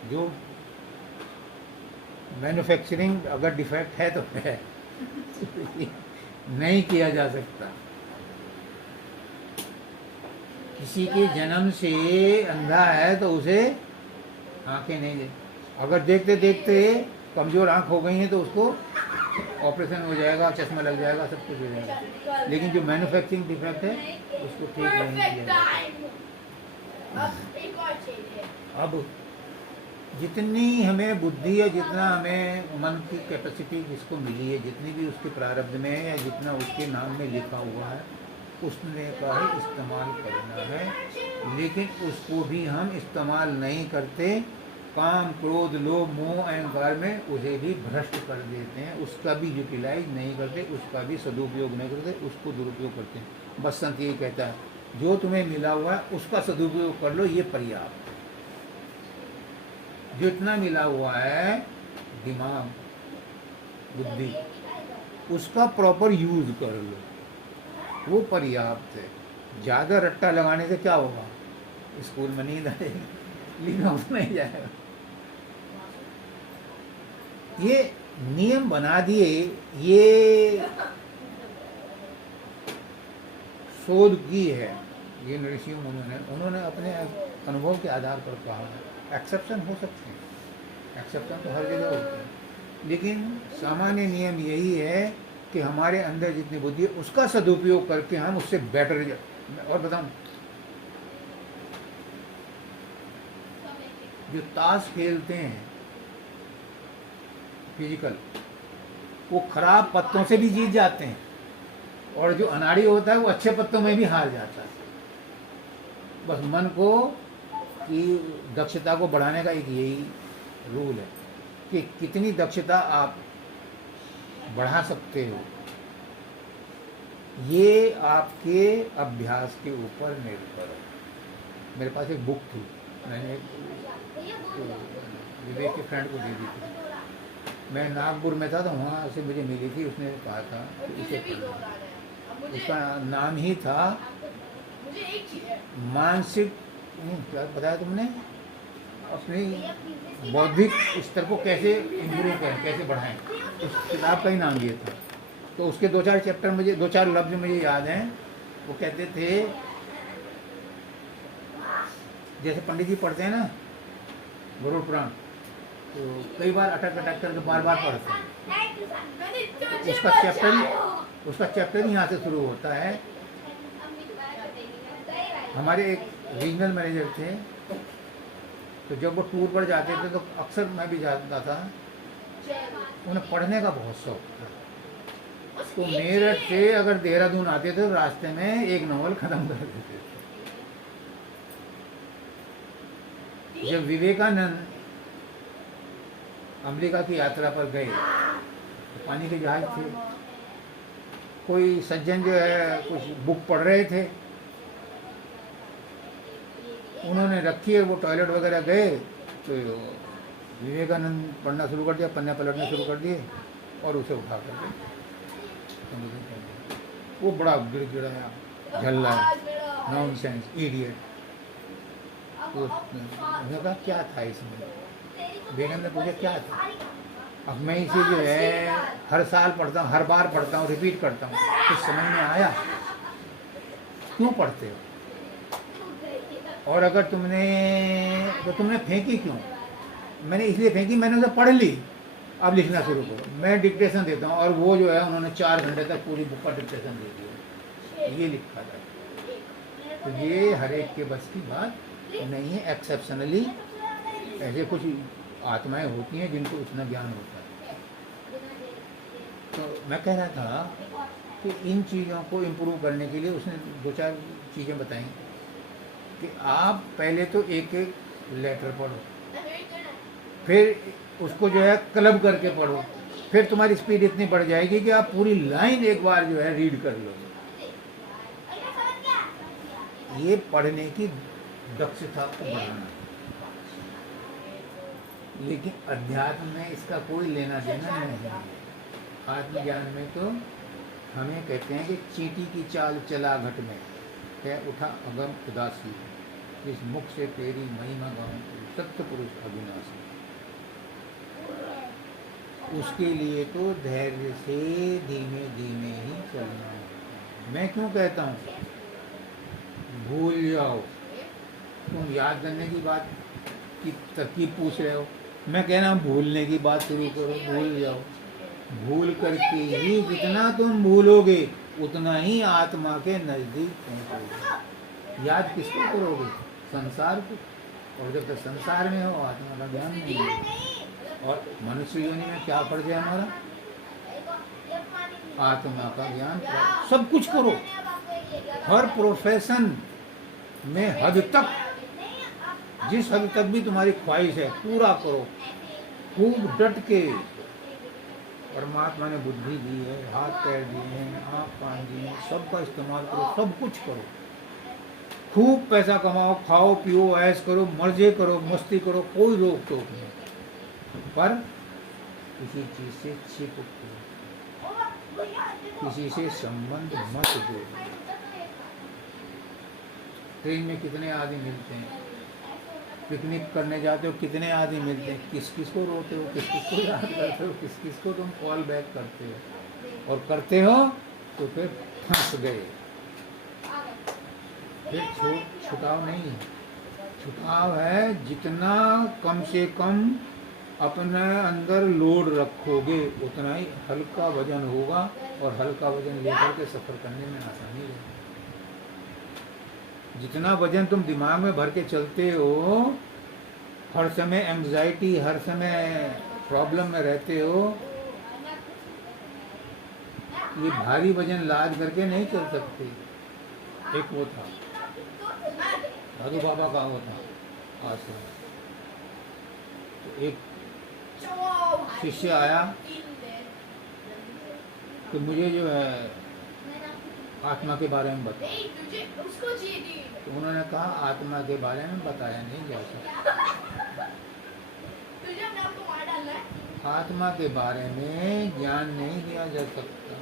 जो मैन्युफैक्चरिंग अगर डिफेक्ट है तो है, नहीं किया जा सकता। किसी के जन्म से अंधा है तो उसे आंखें नहीं दे, अगर देखते देखते कमजोर आंख हो गई है तो उसको ऑपरेशन हो जाएगा, चश्मा लग जाएगा, सब कुछ हो जाएगा। लेकिन जो मैन्युफैक्चरिंग डिफेक्ट है उसको ठीक नहीं किया जाएगा। अब जितनी हमें बुद्धि है, जितना हमें मन की कैपेसिटी जिसको मिली है, जितनी भी उसके प्रारब्ध में है या जितना उसके नाम में लिखा हुआ है, उसने का ही इस्तेमाल करना है। लेकिन उसको भी हम इस्तेमाल नहीं करते, काम, क्रोध, लोभ, मोह, अहंकार में उसे भी भ्रष्ट कर देते हैं, उसका भी यूटिलाइज नहीं करते, उसका भी सदुपयोग नहीं करते, उसको दुरुपयोग करते हैं। बस संत ये कहता है, जो तुम्हें मिला हुआ है उसका सदुपयोग कर लो, ये पर्याप्त। जितना मिला हुआ है दिमाग, बुद्धि, उसका प्रॉपर यूज कर लो, वो पर्याप्त है। ज़्यादा रट्टा लगाने से क्या होगा? स्कूल में नींद आएगी, लिखा नहीं जाएगा। ये नियम बना दिए, ये शोध की है ये ऋषियों उन्होंने अपने अनुभव के आधार पर कहा है। एक्सेप्शन हो सकते हैं, एक्सेप्शन तो हर जगह होते हैं, लेकिन सामान्य नियम यही है कि हमारे अंदर जितनी बुद्धि है उसका सदुपयोग करके हम उससे बेटर। और बताऊं, जो ताश खेलते हैं फिजिकल, वो खराब पत्तों से भी जीत जाते हैं, और जो अनाड़ी होता है वो अच्छे पत्तों में भी हार जाता है। बस मन को की दक्षता को बढ़ाने का एक यही रूल है कि कितनी दक्षता आप बढ़ा सकते हो, ये आपके अभ्यास के ऊपर निर्भर है। मेरे पास एक बुक थी, मैंने तो विवेक के फ्रेंड को दे दी थी। मैं नागपुर में था तो वहाँ से मुझे मिली थी, उसने कहा था कि इसे पढ़ना। उसका नाम ही था मानसिक, क्या बताया तुमने, अपनी बौद्धिक स्तर को कैसे इम्प्रूव करें, कैसे बढ़ाएं, उस किताब का ही नाम ये था। तो उसके 2-4 चैप्टर मुझे, 2-4 लफ्ज मुझे याद हैं। वो कहते थे, जैसे पंडित जी पढ़ते हैं ना गरुड़ पुराण, तो कई बार अटक अटक करके बार बार पढ़ते हैं। तो उसका चैप्टर ही यहाँ से शुरू होता है। हमारे एक रीजनल मैनेजर थे, तो जब वो टूर पर जाते थे तो अक्सर मैं भी जाता था। उन्हें पढ़ने का बहुत शौक था। तो मेरठ से अगर देहरादून आते थे तो रास्ते में एक नॉवल खत्म कर देते थे। जब विवेकानंद अमेरिका की यात्रा पर गए, तो पानी के जहाज थे, कोई सज्जन जो है कुछ बुक पढ़ रहे थे, उन्होंने रखी है, वो टॉयलेट वगैरह गए तो विवेकानंद पढ़ना शुरू कर दिया, पन्ने पलटना शुरू कर दिए और उसे उठा कर दिया। वो बड़ा गिड़गिड़ाया, झल्लाया, नॉनसेंस, इडियट। तो उसने कहा क्या था इसमें? विवेकानंद ने पूछा क्या था? अब मैं इसे जो है हर साल पढ़ता हूँ, हर बार पढ़ता हूँ, रिपीट करता हूँ, कुछ समझ में आया? क्यों पढ़ते हो? और अगर तुमने फेंकी क्यों? मैंने इसलिए फेंकी, मैंने उसे पढ़ ली, अब लिखना शुरू करो। मैं डिक्टेशन देता हूँ, और वो जो है उन्होंने 4 घंटे तक पूरी बुक का डिक्टेशन दे दिया, ये लिखा था। तो ये हर एक के बस की बात नहीं है। एक्सेप्शनली ऐसे कुछ आत्माएं होती हैं जिनको इतना ज्ञान होता है। तो मैं कह रहा था कि इन चीज़ों को इम्प्रूव करने के लिए उसने 2-4 चीज़ें बताई कि आप पहले तो एक एक लेटर पढ़ो, फिर उसको जो है क्लब करके पढ़ो, फिर तुम्हारी स्पीड इतनी बढ़ जाएगी कि आप पूरी लाइन एक बार जो है रीड कर लो। ये पढ़ने की दक्षता को बढ़ाना। लेकिन अध्यात्म में इसका कोई लेना देना नहीं है। आत्मज्ञान में तो हमें कहते हैं कि चींटी की चाल चला घट में, कह उठा अगम उदासी, जिस मुख से तेरी महिमा गाऊं सत्य पुरुष अविनाशी। उसके लिए तो धैर्य से धीमे धीमे ही चलना है। मैं क्यों कहता हूँ भूल जाओ? तुम याद करने की बात की तरकीब पूछ रहे हो, मैं कह रहा हूँ भूलने की बात शुरू करो। भूल जाओ, भूल करके ही जितना तुम भूलोगे उतना ही आत्मा के नजदीक पहुँचोगे। याद किसको करोगे? संसार को। और जब तक संसार में हो आत्मा का ज्ञान नहीं है। और मनुष्य योनि में क्या पड़ जाए हमारा? आत्मा का ज्ञान। सब कुछ करो, हर प्रोफेशन में हद तक, जिस हद तक भी तुम्हारी ख्वाहिश है पूरा करो, खूब डट के। परमात्मा ने बुद्धि दी है, हाथ पैर दिए हैं, आँख कान दिए हैं, सबका इस्तेमाल करो, सब कुछ करो। खूब पैसा कमाओ, खाओ पियो, ऐश करो, मर्जे करो, मस्ती करो, कोई रोक टोक नहीं। पर किसी चीज से छिप करो, किसी से संबंध मत जोड़ो। ट्रेन में कितने आदमी मिलते हैं, पिकनिक करने जाते हो कितने आदमी मिलते हैं, किस किस को रोते हो, किस किस को याद करते हो, किस किस को तुम कॉल बैक करते हो, और करते हो तो फिर फंस गए। फिर छुटाव नहीं है। छुटाव है जितना कम से कम अपने अंदर लोड रखोगे उतना ही हल्का वजन होगा, और हल्का वजन लेकर के सफर करने में आसानी रहेगी। जितना वजन तुम दिमाग में भर के चलते हो, हर समय एंग्जाइटी, हर समय प्रॉब्लम में रहते हो, ये भारी वजन लाद करके नहीं चल सकते। एक वो था साधु बाबा का, वो था आश्रम, तो एक शिष्य आया तो मुझे जो है आत्मा के बारे में बताओ। नहीं तुझे उसको चाहिए थी। तो उन्होंने कहा आत्मा के बारे में बताया नहीं जा सकता। तुझे अपने आप को मार डालना है। आत्मा के बारे में ज्ञान नहीं दिया जा सकता,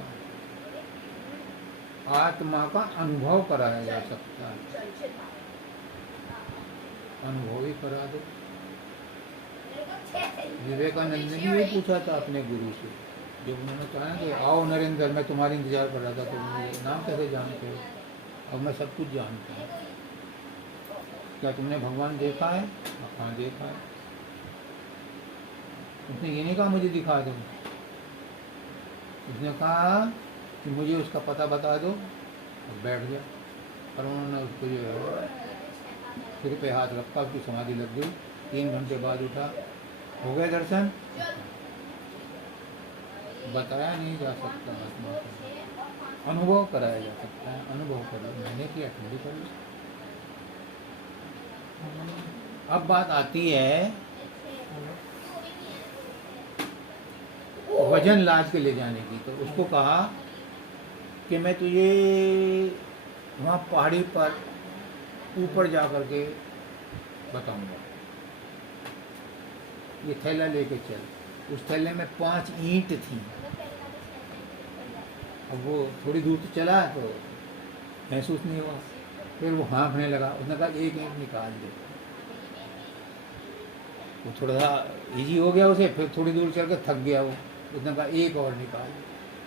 आत्मा का अनुभव कराया जा सकता है। चल चल अनुभव ही करा दो। मेरे को छे विवेकानंद ने ये पूछा था अपने गुरु से, जब उन्होंने कहा ना कि आओ नरेंद्र, मैं तुम्हारी इंतजार कर रहा था, तो मुझे नाम कैसे जानते हो? अब मैं सब कुछ जानता हूँ। क्या तुमने भगवान देखा है? हाँ देखा है। उसने ये नहीं कहा मुझे दिखा दो, उसने कहा कि मुझे उसका पता बता दो, और बैठ गया। और उन्होंने उसको जो है सिर पे हाथ रखा, उसकी समाधि लग गई। 3 घंटे बाद उठा, हो गया दर्शन। बताया नहीं जा सकता आत्मा को, अनुभव कराया जा सकता है। अनुभव कर लो, मैंने किया तुम भी कर लो। अब बात आती है वजन लाद के ले जाने की। तो उसको कहा कि मैं तुझे वहाँ पहाड़ी पर ऊपर जा कर के बताऊंगा, ये थैला लेके चल। उस थैले में 5 ईंट थी। अब वो थोड़ी दूर तो चला तो महसूस नहीं हुआ, फिर वो हाँफने लगा। उसने कहा 1 ईंट निकाल दे। वो थोड़ा सा इजी हो गया उसे, फिर थोड़ी दूर चल कर थक गया वो। उसने कहा 1 और निकाल दे।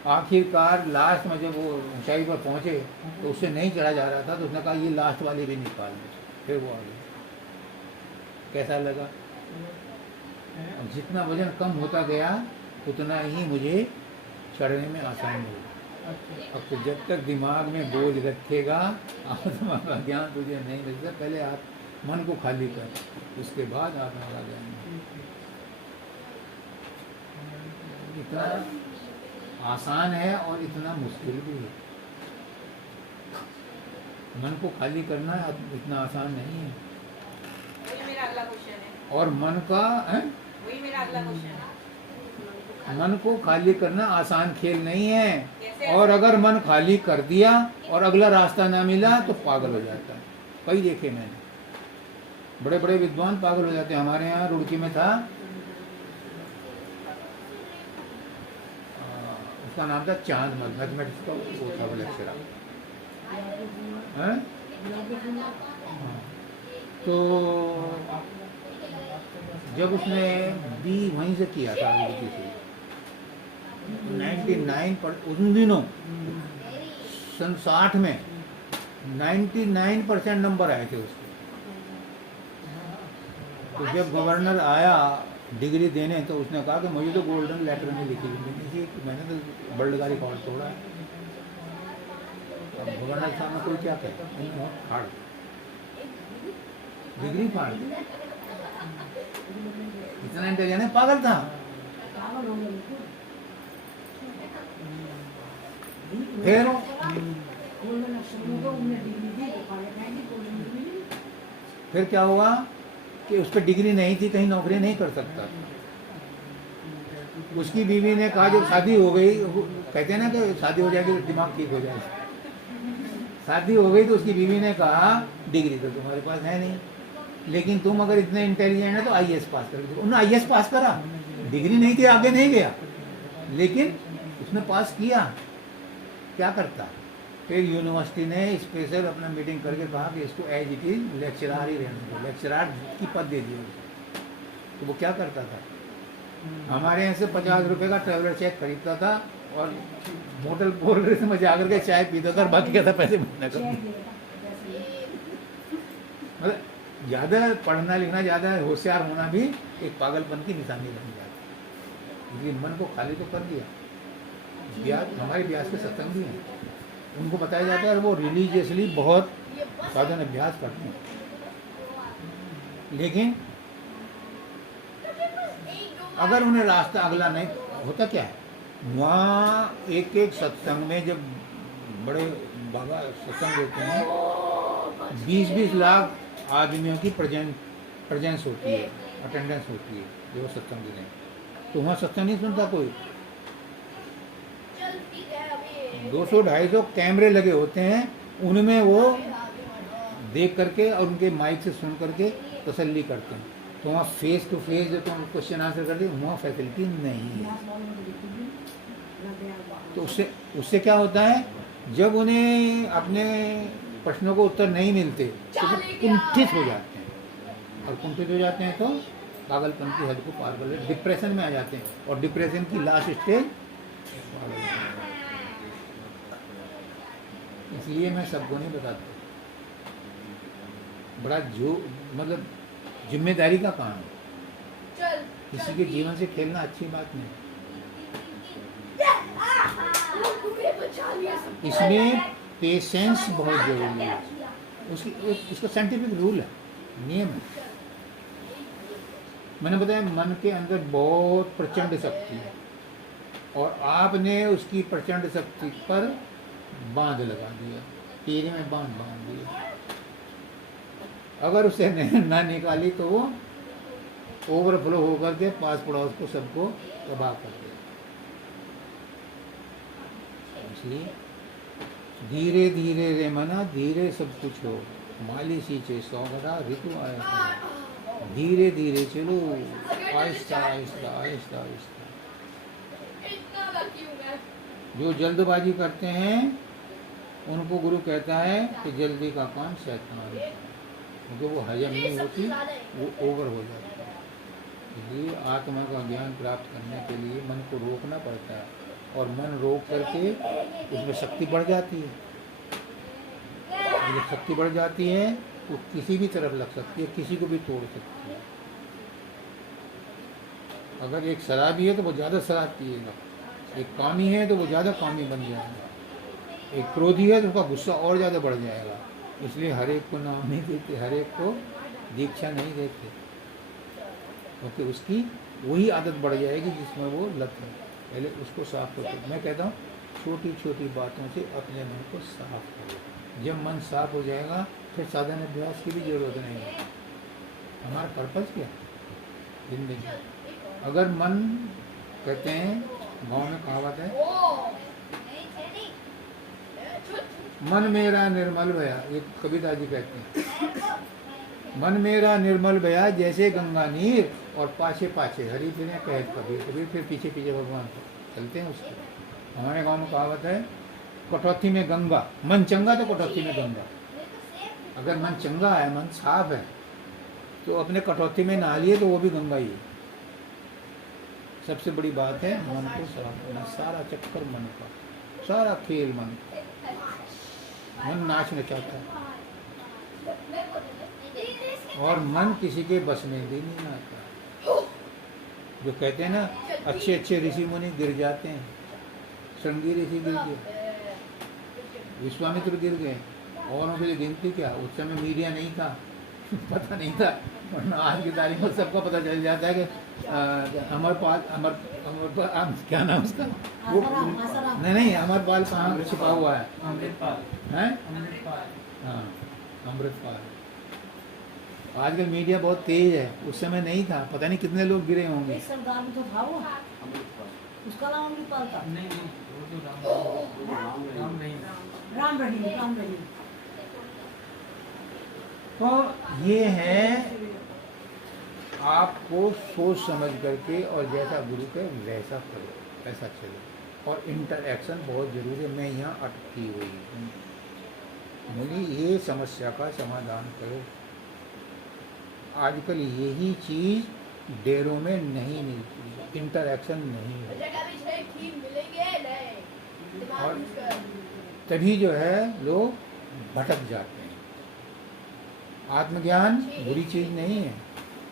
आखिरकार लास्ट में जब वो ऊंचाई पर पहुंचे तो उससे नहीं चढ़ा जा रहा था, तो उसने कहा ये लास्ट वाली भी निकाल दे। फिर वो आ गया। कैसा लगा? अब जितना वजन कम होता गया उतना ही मुझे चढ़ने में आसानी होगी। अब तो जब तक दिमाग में बोझ रखेगा आत्मा का ज्ञान तुझे नहीं मिलता। पहले आप मन को खाली कर, उसके बाद आत्मा का ज्ञान। इतना आसान है और इतना मुश्किल भी है। मन को खाली करना इतना आसान नहीं है। वही मेरा अगला क्वेश्चन है। और मन का वही मेरा अगला क्वेश्चन है। मन को खाली करना आसान खेल नहीं है। कैसे? और अगर मन खाली कर दिया और अगला रास्ता ना मिला तो पागल हो जाता है। कई देखे मैंने, बड़े बड़े विद्वान पागल हो जाते हैं। हमारे यहाँ रुड़की में था, उसका नाम था चांद, मैथमेटिक्स का वो था वो लेक्चरर। तो जब उसने बी वहीं से किया था रुड़की से, 99 पर उन दिनों सन 60 में 99% नंबर आए थे उसके। तो जब गवर्नर आया डिग्री देने तो उसने कहा कि मुझे तो गोल्डन लेटर में लिखी थी, मैंने तो वर्ल्ड का रिकॉर्ड तोड़ा है। अब गवर्नर साहब ने कोई क्या कहे, फाड़ डिग्री फाड़ दी। इतना इंटेलिजेंट है, पागल था। फिर क्या हुआ कि उस पर डिग्री नहीं थी, कहीं नौकरी नहीं कर सकता। उसकी बीवी ने कहा जब शादी हो गई, कहते हैं ना कि शादी हो जाएगी तो दिमाग ठीक हो जाएगा। शादी हो गई तो उसकी बीवी ने कहा डिग्री तो तुम्हारे पास है नहीं, लेकिन तुम अगर इतने इंटेलिजेंट है तो आईएएस पास कर। उन्होंने आईएएस पास करा, डिग्री नहीं थी, आगे नहीं गया, लेकिन उसने पास किया। क्या करता? फिर यूनिवर्सिटी ने स्पेशल अपना मीटिंग करके कहा कि इसको एज इट इज लेक्चरार ही रहने दो, लेक्चरार की पद दे दिया उसको। तो वो क्या करता था, हमारे यहाँ से 50 रुपए का ट्रेवलर चेक खरीदता था और होटल पोर्टरेस में जाकर के चाय पीता था और बाकी क्या था पैसे भरने का। मतलब ज़्यादा पढ़ना लिखना, ज़्यादा होशियार होना भी एक पागलपन की निशानी बन जाती। इसलिए मन को खाली तो कर दिया। ब्यास, हमारे ब्यास के सत्संग भी हैं, उनको बताया जाता है वो रिलीजियसली बहुत साधन अभ्यास करते हैं, लेकिन अगर उन्हें रास्ता अगला नहीं होता, क्या है वहाँ एक एक सत्संग में जब बड़े बाबा सत्संग देते हैं 20-20 लाख आदमियों की प्रेजेंस होती है, अटेंडेंस होती है जो सत्संग देते हैं। तो वहाँ सत्संग नहीं सुनता कोई, 200-250 कैमरे लगे होते हैं, उनमें वो देख करके और उनके माइक से सुन करके तसल्ली करते हैं। तो वहाँ फेस टू फेस जो तुम क्वेश्चन आंसर करते हैं, वहाँ फैसिलिटी नहीं है। तो उससे उससे क्या होता है, जब उन्हें अपने प्रश्नों को उत्तर नहीं मिलते तो वो कुंठित हो जाते हैं, और कुंठित हो जाते हैं तो पागलपन की हद को पार कर लेते, डिप्रेशन में आ जाते हैं, और डिप्रेशन की लास्ट स्टेज पागलपन। इसलिए मैं सबको नहीं बताता, बड़ा जो मतलब जिम्मेदारी का काम है, किसी के जीवन से खेलना अच्छी बात नहीं। इसमें पेशेंस बहुत जरूरी है, उसका साइंटिफिक रूल है, नियम है। मैंने बताया मन के अंदर बहुत प्रचंड शक्ति है, और आपने उसकी प्रचंड शक्ति पर बांध लगा दिया, तीर में बांध दिया। अगर उसे ना निकाली तो वो ओवरफ्लो होकर के पास पड़ोस को सबको तबाह कर देगा। इसलिए धीरे धीरे रे मना, धीरे सब कुछ हो, माली सींचे 100 घड़ा ऋतु आया। धीरे धीरे चलो, आहिस्ता आहिस्ता आहिस्ता आहिस्ता। जो जल्दबाजी करते हैं उनको गुरु कहता है कि जल्दी का काम शैतान है, क्योंकि वो हजम नहीं होती, वो ओवर हो जाती है। इसलिए आत्मा का ज्ञान प्राप्त करने के लिए मन को रोकना पड़ता है, और मन रोक करके उसमें शक्ति बढ़ जाती है। जब शक्ति बढ़ जाती है तो किसी भी तरफ लग सकती है, किसी को भी तोड़ सकती है। अगर एक शराबी है तो वो ज़्यादा शराब पिएगा, एक कामी है तो वो ज़्यादा कामी बन जाएगा, एक क्रोधी है तो उसका गुस्सा और ज़्यादा बढ़ जाएगा। इसलिए हर एक को नाम नहीं देते, हर एक को दीक्षा नहीं देते, क्योंकि उसकी वही आदत बढ़ जाएगी जिसमें वो लत है। पहले उसको साफ करो। मैं कहता हूँ छोटी छोटी बातों से अपने मन को साफ करो। जब मन साफ हो जाएगा फिर साधन अभ्यास की भी जरूरत नहीं है। हमारा पर्पज़ क्या है जिंदगी? अगर मन, कहते हैं गांव में कहावत है, मन मेरा निर्मल भया, ये कबीरदास जी कहते हैं, मन मेरा निर्मल भया जैसे गंगा नीर, और पाछे पाछे हरी फिरे कहत कबीर, कबीर फिर पीछे पीछे भगवान को चलते हैं उसके। हमारे गांव में कहावत है, कटौती में गंगा, मन चंगा तो कटौती में गंगा। अगर मन चंगा है, मन साफ है, तो अपने कटौती में नहा लिए तो वो भी गंगा ही है। सबसे बड़ी बात है मन को साफ करना। सारा चक्कर मन का, सारा खेल मन का। मन नाचना चाहता है, और मन किसी के बस में भी नहीं आता। जो कहते हैं ना, अच्छे अच्छे ऋषि मुनि गिर जाते हैं। श्रृंगी ऋषि गिर गए, विश्वामित्र गिर गए, औरों के लिए गिनती क्या? उस समय मीडिया नहीं था, पता नहीं था, वरना आज की तारीख में सबका पता चल जाता है कि अमरपाल, क्या नाम उसका, वो नहीं अमरपाल कहाँ छिपा हुआ है? अमृतपाल है, हाँ अमृतपाल। आजकल मीडिया बहुत तेज है, उस समय नहीं था, पता नहीं कितने लोग गिरे होंगे। तो था वो, उसका नाम अमृतपाल था। नहीं वो तो राम नहीं, राम रहीम। तो ये है, आपको सोच समझ करके और जैसा गुरु कहे वैसा करो, ऐसा चलो। और इंटरएक्शन बहुत जरूरी है। मैं यहाँ अटकी हुई हूँ, मुझे ये समस्या का समाधान करो। आजकल यही चीज़ डेरों में नहीं मिलती है, इंटरएक्शन नहीं है, और तभी जो है लोग भटक जाते हैं। आत्मज्ञान बुरी चीज़ नहीं है,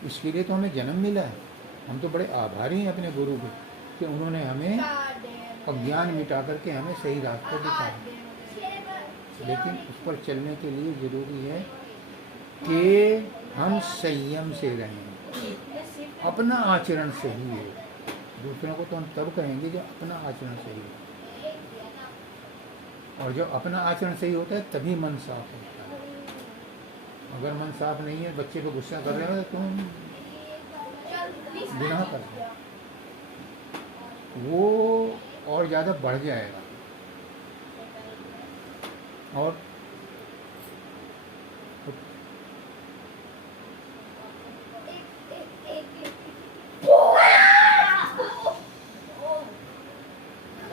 इसके लिए तो हमें जन्म मिला है। हम तो बड़े आभारी हैं अपने गुरु के कि उन्होंने हमें अज्ञान मिटा करके हमें सही रास्ता दिखाया। लेकिन उस पर चलने के लिए ज़रूरी है कि हम संयम से रहें, अपना आचरण सही है। दूसरों को तो हम तब कहेंगे जब अपना आचरण सही है, और जब अपना आचरण सही होता है तभी मन साफ होता है। अगर मन साफ नहीं है, बच्चे को गुस्सा कर रहे हो तो तुम गुनाह कर रहे हो, वो और ज़्यादा बढ़ जाएगा। और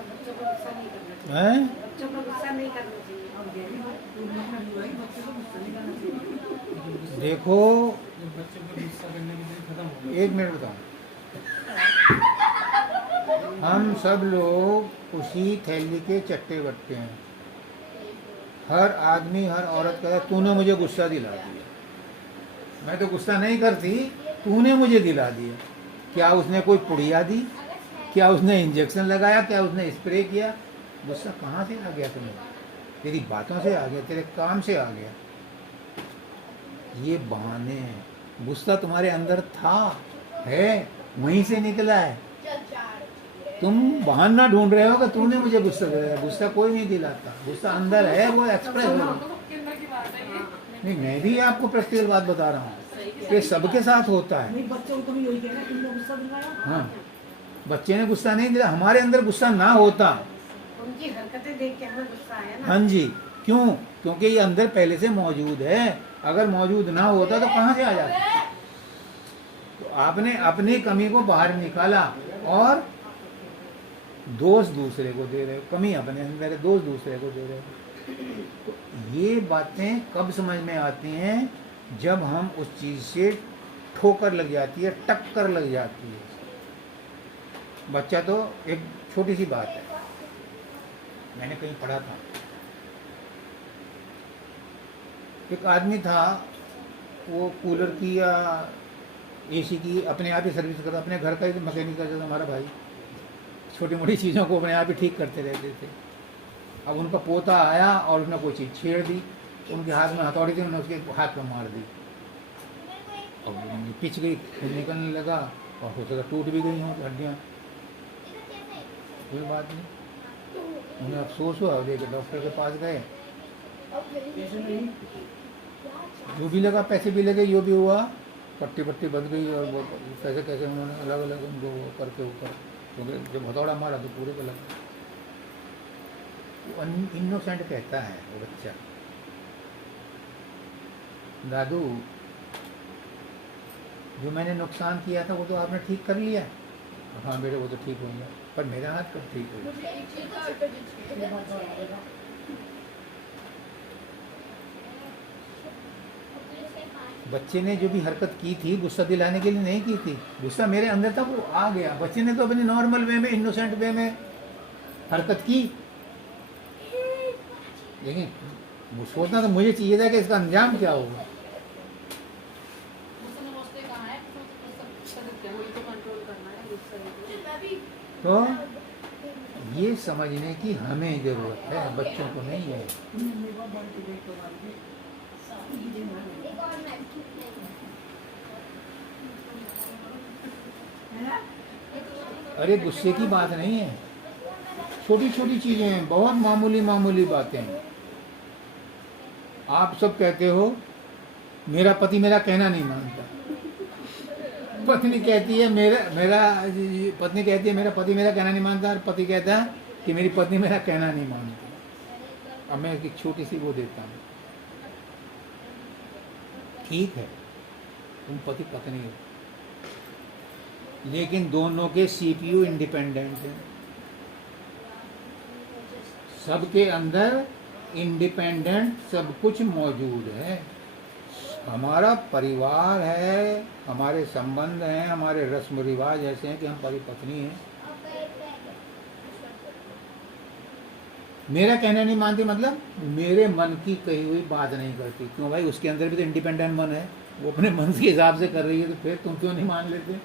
बच्चों को गुस्सा नहीं करना चाहिए, हैं? बच्चों को गुस्सा नहीं करना चाहिए। देखो, जब बच्चों को गुस्सा करने के दिन खत्म हो गया। एक मिनट बताओ, हम सब लोग उसी थैली के चट्टे बट्टे हैं। हर आदमी हर औरत कहता है तूने मुझे गुस्सा दिला दिया। मैं तो गुस्सा नहीं करती, तूने मुझे दिला दिया। क्या उसने कोई पुड़िया दी, क्या उसने इंजेक्शन लगाया, क्या उसने स्प्रे किया? गुस्सा कहाँ से आ गया तुम्हें? तेरी बातों से आ गया, तेरे काम से आ गया। ये बहाने हैं। गुस्सा तुम्हारे अंदर था, है, वहीं से निकला है। तुम बहाना ढूंढ रहे हो कि तूने मुझे गुस्सा दिलाया। गुस्सा कोई नहीं दिलाता, गुस्सा अंदर है, वो एक्सप्रेस हो। नहीं, मैं भी आपको प्रैक्टिकल बात बता रहा हूँ कि सबके साथ होता है। नहीं, बच्चों को तो मैं यही कहना, तुमने गुस्सा दिलाया। हाँ, बच्चे ने गुस्सा नहीं दिला, हमारे अंदर गुस्सा ना होता। उनकी हरकतें देख के हमें गुस्सा आया ना। हाँ जी, क्यों? क्योंकि ये अंदर पहले से मौजूद है। अगर मौजूद ना होता तो कहाँ से आ जाता? तो आपने अपनी कमी को बाहर निकाला और दोष दूसरे को दे रहे हो। कमी अपने अंदर है, दोष दूसरे को दे रहे हो। तो ये बातें कब समझ में आती हैं? जब हम उस चीज से ठोकर लग जाती है, टक्कर लग जाती है। बच्चा तो एक छोटी सी बात है, मैंने कहीं पढ़ा था, एक आदमी था, वो कूलर की या एसी की अपने आप ही सर्विस करता, अपने घर का ही मैकेनिक करता था हमारा भाई। छोटी मोटी चीज़ों को अपने आप ही ठीक करते रहते थे। अब उनका पोता आया और उसने कोई चीज़ छेड़ दी, उनके हाथ में हथौड़ी थी, उन्होंने उसके हाथ पर मार दी। अब वो पिच गई, खून निकलने लगा और हो सका टूट भी गई हों हड्डियाँ। कोई बात नहीं, उन्हें अफसोस हुआ, लेके डॉक्टर के पास गए, जो भी लगा, पैसे भी लगे, जो भी हुआ, पट्टी पट्टी बंध गई और वो कैसे कैसे उन्होंने अलग अलग उनको वो करके ऊपर, क्योंकि जब हथौड़ा मारा तो पूरे को लगा। वो इनोसेंट कहता है वो बच्चा, दादू जो मैंने नुकसान किया था वो तो आपने ठीक कर लिया। हाँ बेटे, वो तो ठीक हो गया, पर मेरा हाथ कब ठीक हो गया? बच्चे ने जो भी हरकत की थी गुस्सा दिलाने के लिए नहीं की थी, गुस्सा मेरे अंदर था, वो आ गया। बच्चे ने तो अपने नॉर्मल वे में, इनोसेंट वे में हरकत की, लेकिन वो सोचना तो मुझे चाहिए था कि इसका अंजाम क्या होगा। तो ये समझने की हमें जरूरत है, बच्चों को नहीं है। अरे गुस्से की बात नहीं है, छोटी छोटी चीजें हैं, बहुत मामूली मामूली बातें हैं। आप सब कहते हो मेरा पति मेरा कहना नहीं मानता, पत्नी कहती है पत्नी कहती है मेरा पति मेरा कहना नहीं मानता, और पति कहता है कि मेरी पत्नी मेरा कहना नहीं मानती। अब मैं एक छोटी सी वो देता हूँ, ठीक है तुम पति पत्नी हो, लेकिन दोनों के सीपीयू इंडिपेंडेंट हैं। सबके अंदर इंडिपेंडेंट सब कुछ मौजूद है। हमारा परिवार है, हमारे संबंध हैं, हमारे रस्म रिवाज ऐसे हैं कि हम पति पत्नी हैं। मेरा कहना नहीं मानती मतलब मेरे मन की कही हुई बात नहीं करती। क्यों भाई, उसके अंदर भी तो इंडिपेंडेंट मन है, वो अपने मन के हिसाब से कर रही है, तो फिर तुम क्यों नहीं मान लेते?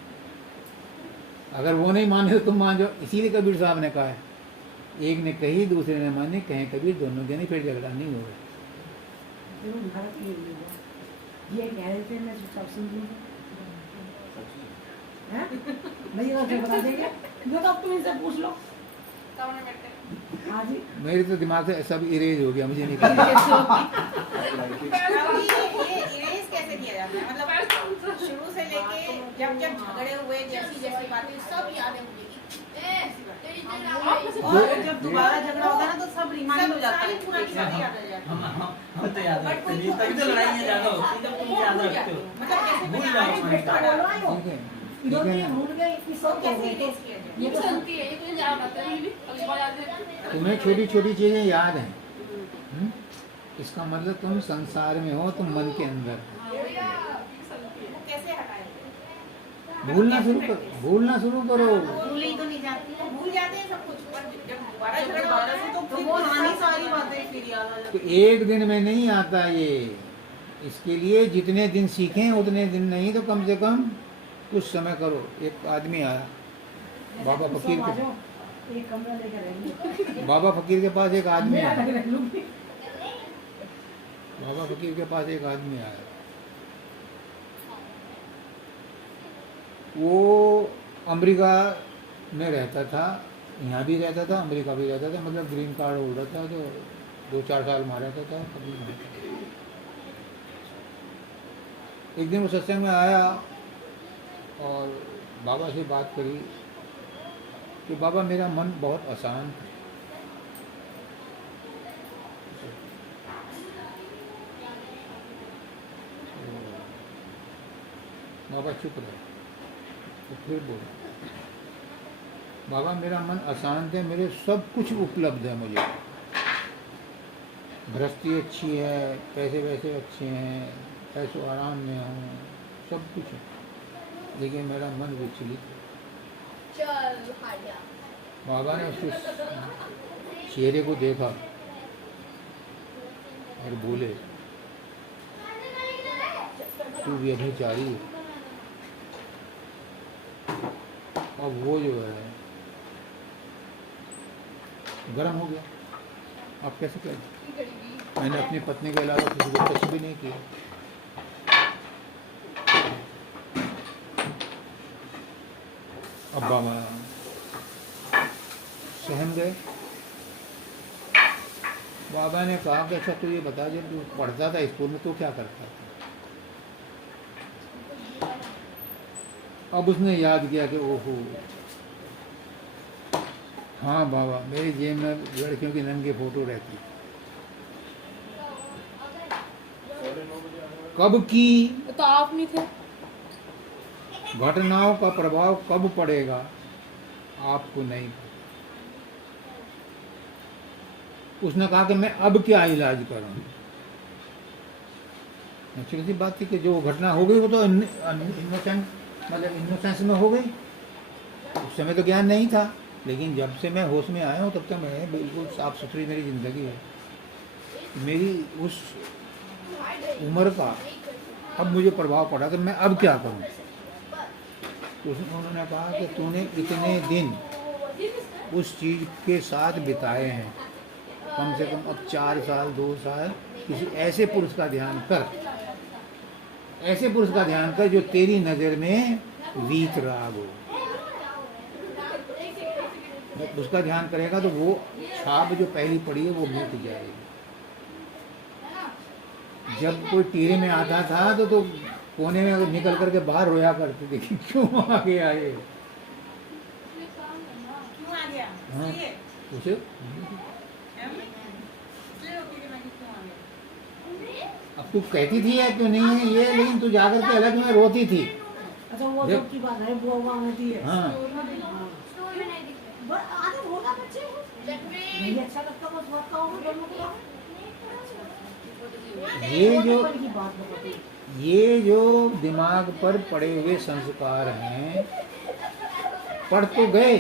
अगर वो नहीं माने तो तुम मान जाओ। इसीलिए कबीर साहब ने कहा है, एक ने कही दूसरे ने मानी, कहें कबीर दोनों जने, फिर झगड़ा नहीं होगा। ये कह रहे थे, मैं सब सुन ली नहीं, और बता देंगे जो तो तुम इनसे पूछ लो। हाँ जी, मेरे तो दिमाग से सब इरेज हो गया, मुझे नहीं पता। ये इरेज कैसे किया जाता है? मतलब शुरू से लेके जब जब झगड़े हुए, जैसी जैसी बातें सब यादें मुझे और जब दोबारा झगड़ा होता है ना तो सब रिमाइंड हो जाता है। पुरानी बातें याद आ जाती हैं। हम तो याद रखते नहीं, तभी तो लड़ाइयाँ ज्यादा होती जब तुम याद रखते हो। मतलब कैसे भूल मैंने जाओ आज हमारे झूठ का साथ। बोल रहा हूँ। ठीक है दो ठीक है दिन ना। भूल गए कि सब कैसे erase किया जाए। ये तो सुनती है, ये तो याद आता है भी अगली बार याद है। तुम्हें छोटी छोटी चीजें याद हैं। इसका मतलब तुम संसार में हो, तुम मन के अंदर हो। वो कैसे हटाए? भूलना शुरू करो। भूल ही तो नहीं जाती है। भूल जाते हैं सब कुछ, पर जब दोबारा जब झगड़ा दोबारा होता है से तो तो फिर वो पुरानी सारी बातें फिर याद आ तो जाती है। एक दिन में नहीं आता ये। इसके लिए जितने दिन सीखें उतने दिन नहीं तो कम से कम कुछ समय करो। एक आदमी आया बाबा फकीर के, एक कमरा लेकर रहेंगे। बाबा फकीर के पास एक आदमी मैं आया। अलग रह लूंगी। बाबा फकीर के पास एक आदमी आया। वो अमेरिका में रहता था, यहाँ भी रहता था, अमेरिका भी रहता था, मतलब ग्रीन कार्ड होल्डर था। तो 2-4 साल वहाँ रहता था, कभी वहाँ था। एक दिन वो सत्संग में आया और बाबा से बात करी कि बाबा मेरा मन बहुत अशांत है। बाबा चुप रहे। तो फिर बोला बाबा मेरा मन अशांत है, मेरे सब कुछ उपलब्ध है मुझे। गृहस्थी अच्छी है, पैसे वैसे अच्छे हैं, ऐसो आराम में हूँ, सब कुछ है, लेकिन मेरा मन विचलित है। चल हाया। बाबा ने उसके चेहरे को देखा और बोले तू व्यभिचारी है। अब वो जो है गर्म हो गया। आप कैसे करें? मैंने अपनी पत्नी के अलावा किसी को टच भी नहीं किया। अब बाबा सहम गए। बाबा ने कहा कि अच्छा तू ये बता, जब तू पढ़ता था स्कूल में तो क्या करता था? अब उसने याद किया कि ओहो हाँ बाबा, मेरी जेब में लड़कियों की नंगी फोटो रहती। कब की तो आप नहीं थे। घटनाओं का प्रभाव कब पड़ेगा आपको नहीं पता। उसने कहा कि मैं अब क्या इलाज करूं। नेचुरल सी बात थी कि जो घटना हो गई वो तो इनोसेंट, मतलब इनोसेंस में हो गई। उस समय तो ज्ञान नहीं था, लेकिन जब से मैं होश में आया हूँ तब तक मैं बिल्कुल साफ सुथरी मेरी ज़िंदगी है। मेरी उस उम्र का अब मुझे प्रभाव पड़ा कि मैं अब क्या करूं। तो उन्होंने कहा कि तूने इतने दिन उस चीज़ के साथ बिताए हैं, कम से कम अब 4 साल 2 साल किसी ऐसे पुरुष का ध्यान कर, ऐसे पुरुष का ध्यान कर जो तेरी नज़र में वीत राग हो। जब उसका ध्यान करेगा तो वो छाप जो पहली पड़ी है वो मिट जाएगी। जब कोई टीरे में आता था तो कोने में निकल करके बाहर रोया करते थे कि क्यों आगे आए। क्यों आ गया? हाँ। इसलिए? उसे इसलिए होती थी मैं कि क्यों आ गया? अब तू कहती थी या क्यों नहीं है ये, लेकिन तू जाकर के अलग में रोती थी। अच्छा वो देख। सब की बात है, बुआ होती है। हाँ बस आदत होगा बच्चे को। नहीं अच्छा लगता बस बात का होगा दोनों को। ये जो दिमाग पर पड़े हुए संस्कार हैं, पढ़ तो गए,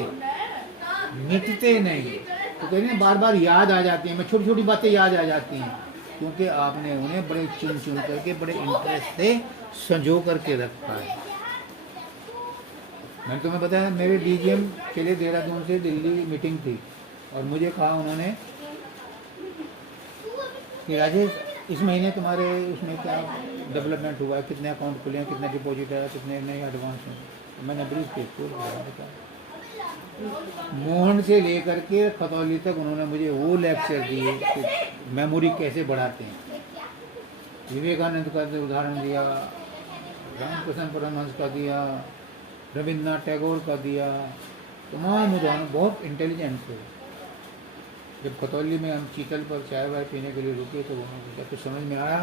मिटते नहीं। तो कहते हैं बार बार याद आ जाती हैं, मैं छोटी छोटी बातें याद आ जाती हैं, क्योंकि आपने उन्हें बड़े चुन चुन करके बड़े इंटरेस्ट से संजो करके रखा है। मैंने तुम्हें बताया मेरे डीजीएम के लिए देहरादून से दिल्ली मीटिंग थी और मुझे कहा उन्होंने कि राजेश इस महीने तुम्हारे उसमें क्या डेवलपमेंट हुआ है, कितने अकाउंट खुले हैं, कितने डिपॉजिट है, कितने नए एडवांस हैं। मैंने ब्रीफ केस को बताया। मोहन से लेकर के खतौली तक उन्होंने मुझे वो लेक्चर दिए कि मेमोरी कैसे बढ़ाते हैं। विवेकानंद का उदाहरण दिया, रामकृष्ण परमहंस का दिया, रविन्द्रनाथ टैगोर का दिया, तमाम उदाहरण, बहुत इंटेलिजेंट थे। जब खतौली में हम चीतल पर चाय वाय पीने के लिए रुके तो वहाँ जब तो समझ में आया,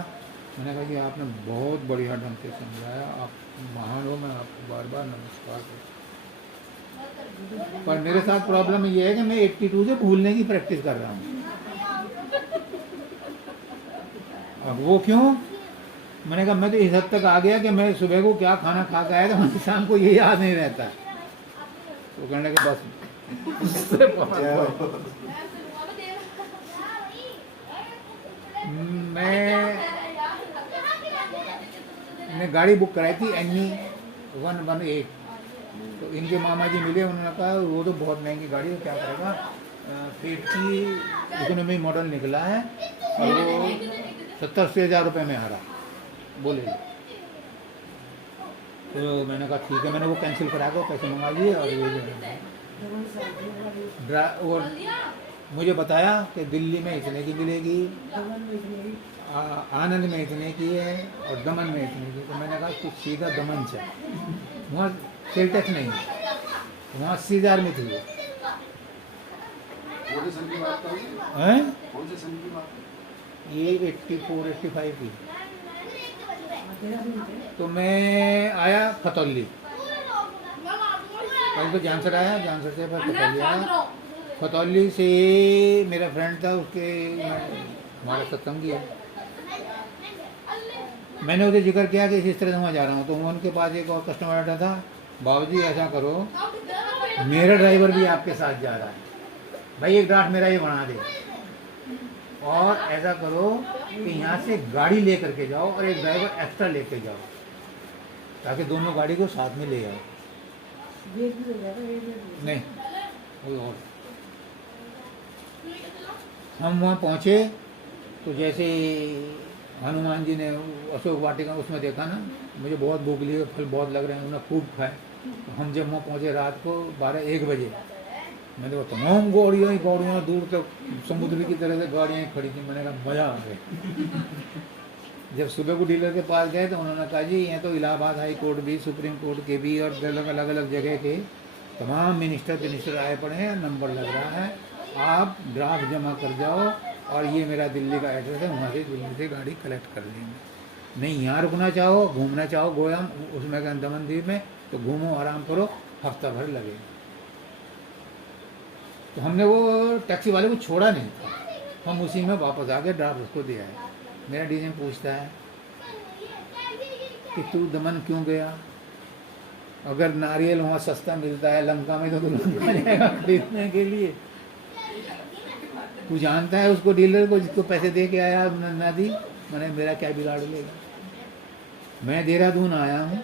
मैंने कहा कि आपने बहुत बढ़िया ढंग से समझाया, आप महान हो, मैं आपको बार बार नमस्कार करता हूँ। पर मेरे साथ प्रॉब्लम ये है कि मैं 82 से भूलने की प्रैक्टिस कर रहा हूँ। अब वो क्यों? मैंने कहा मैं तो इस हद तक आ गया कि मैं सुबह को क्या खाना खा के आया था, मुझे शाम को ये याद नहीं रहता। तो कहने के बस मैंने गाड़ी बुक कराई थी NE 118। तो इनके मामा जी मिले, उन्होंने कहा वो तो बहुत महंगी गाड़ी है, क्या करेगा, पेट की इकोनॉमी मॉडल निकला है और वो 70-80 हज़ार रुपये में आ रहा बोले। तो मैंने कहा ठीक है, मैंने वो कैंसिल करा कर पैसे मंगा लिए और ये और मुझे बताया कि दिल्ली में इतने की मिलेगी, आनंद में इतने की है और दमन में इतने की। तो मैंने कहा कुछ सीधा दमन से, वहाँ सेल टैक्स नहीं है, वहाँ 80,000 में थी। हैं? ये 84-85 की। तो मैं आया खतौली, पहले तो जानसर आया, जानसर से फिर खतौली आया। खतौली से मेरा फ्रेंड था, उसके हमारा सत्संगी है, मैंने उसे जिक्र किया कि इस तरह से वहाँ जा रहा हूँ। तो उनके पास एक और कस्टमर बैठा था, बाबूजी ऐसा करो, मेरा ड्राइवर भी आपके साथ जा रहा है, भाई एक ड्राफ्ट मेरा ये बना दे, और ऐसा करो कि यहाँ से गाड़ी ले करके जाओ और एक ड्राइवर एक्स्ट्रा लेके जाओ, ताकि दोनों गाड़ी को साथ में ले आओ। नहीं, कोई और। हम वहाँ पहुँचे तो जैसे हनुमान जी ने अशोक वाटिका उसमें देखा ना, मुझे बहुत भूख लगी, फल बहुत लग रहे हैं, उन्होंने खूब खाए। तो हम जब वहाँ पहुँचे रात को 12-1 बजे, मैंने कहा तमाम गाड़ियाँ दूर तक समुद्र की तरह से गाड़ियाँ खड़ी थी। मैंने कहा मज़ा आ गया। जब सुबह को डीलर के पास गए तो उन्होंने कहा जी यहाँ तो इलाहाबाद हाई कोर्ट भी, सुप्रीम कोर्ट के भी और अलग अलग जगह के तमाम मिनिस्टर आए पड़े हैं, नंबर लग रहा है, आप ड्राफ्ट जमा कर जाओ और ये मेरा दिल्ली का एड्रेस है, वहाँ से दिल्ली से गाड़ी कलेक्ट कर लेंगे। नहीं यहाँ रुकना चाहो, घूमना चाहो गोया उसमें दमन द्वीप में, तो घूमो आराम करो, हफ्ता भर लगेगा। तो हमने वो टैक्सी वाले को छोड़ा नहीं था, हम उसी में वापस आ गए, ड्राफ्ट उसको दिया है। मेरा डीएम पूछता है कि तू दमन क्यों गया, अगर नारियल वहाँ सस्ता मिलता है लंका में तो तू लंका जाएगा खरीदने के लिए। तू जानता है उसको डीलर को जिसको पैसे दे के आया ना दी, मैंने मेरा क्या बिगाड़ लेगा। मैं देहरादून आया हूँ,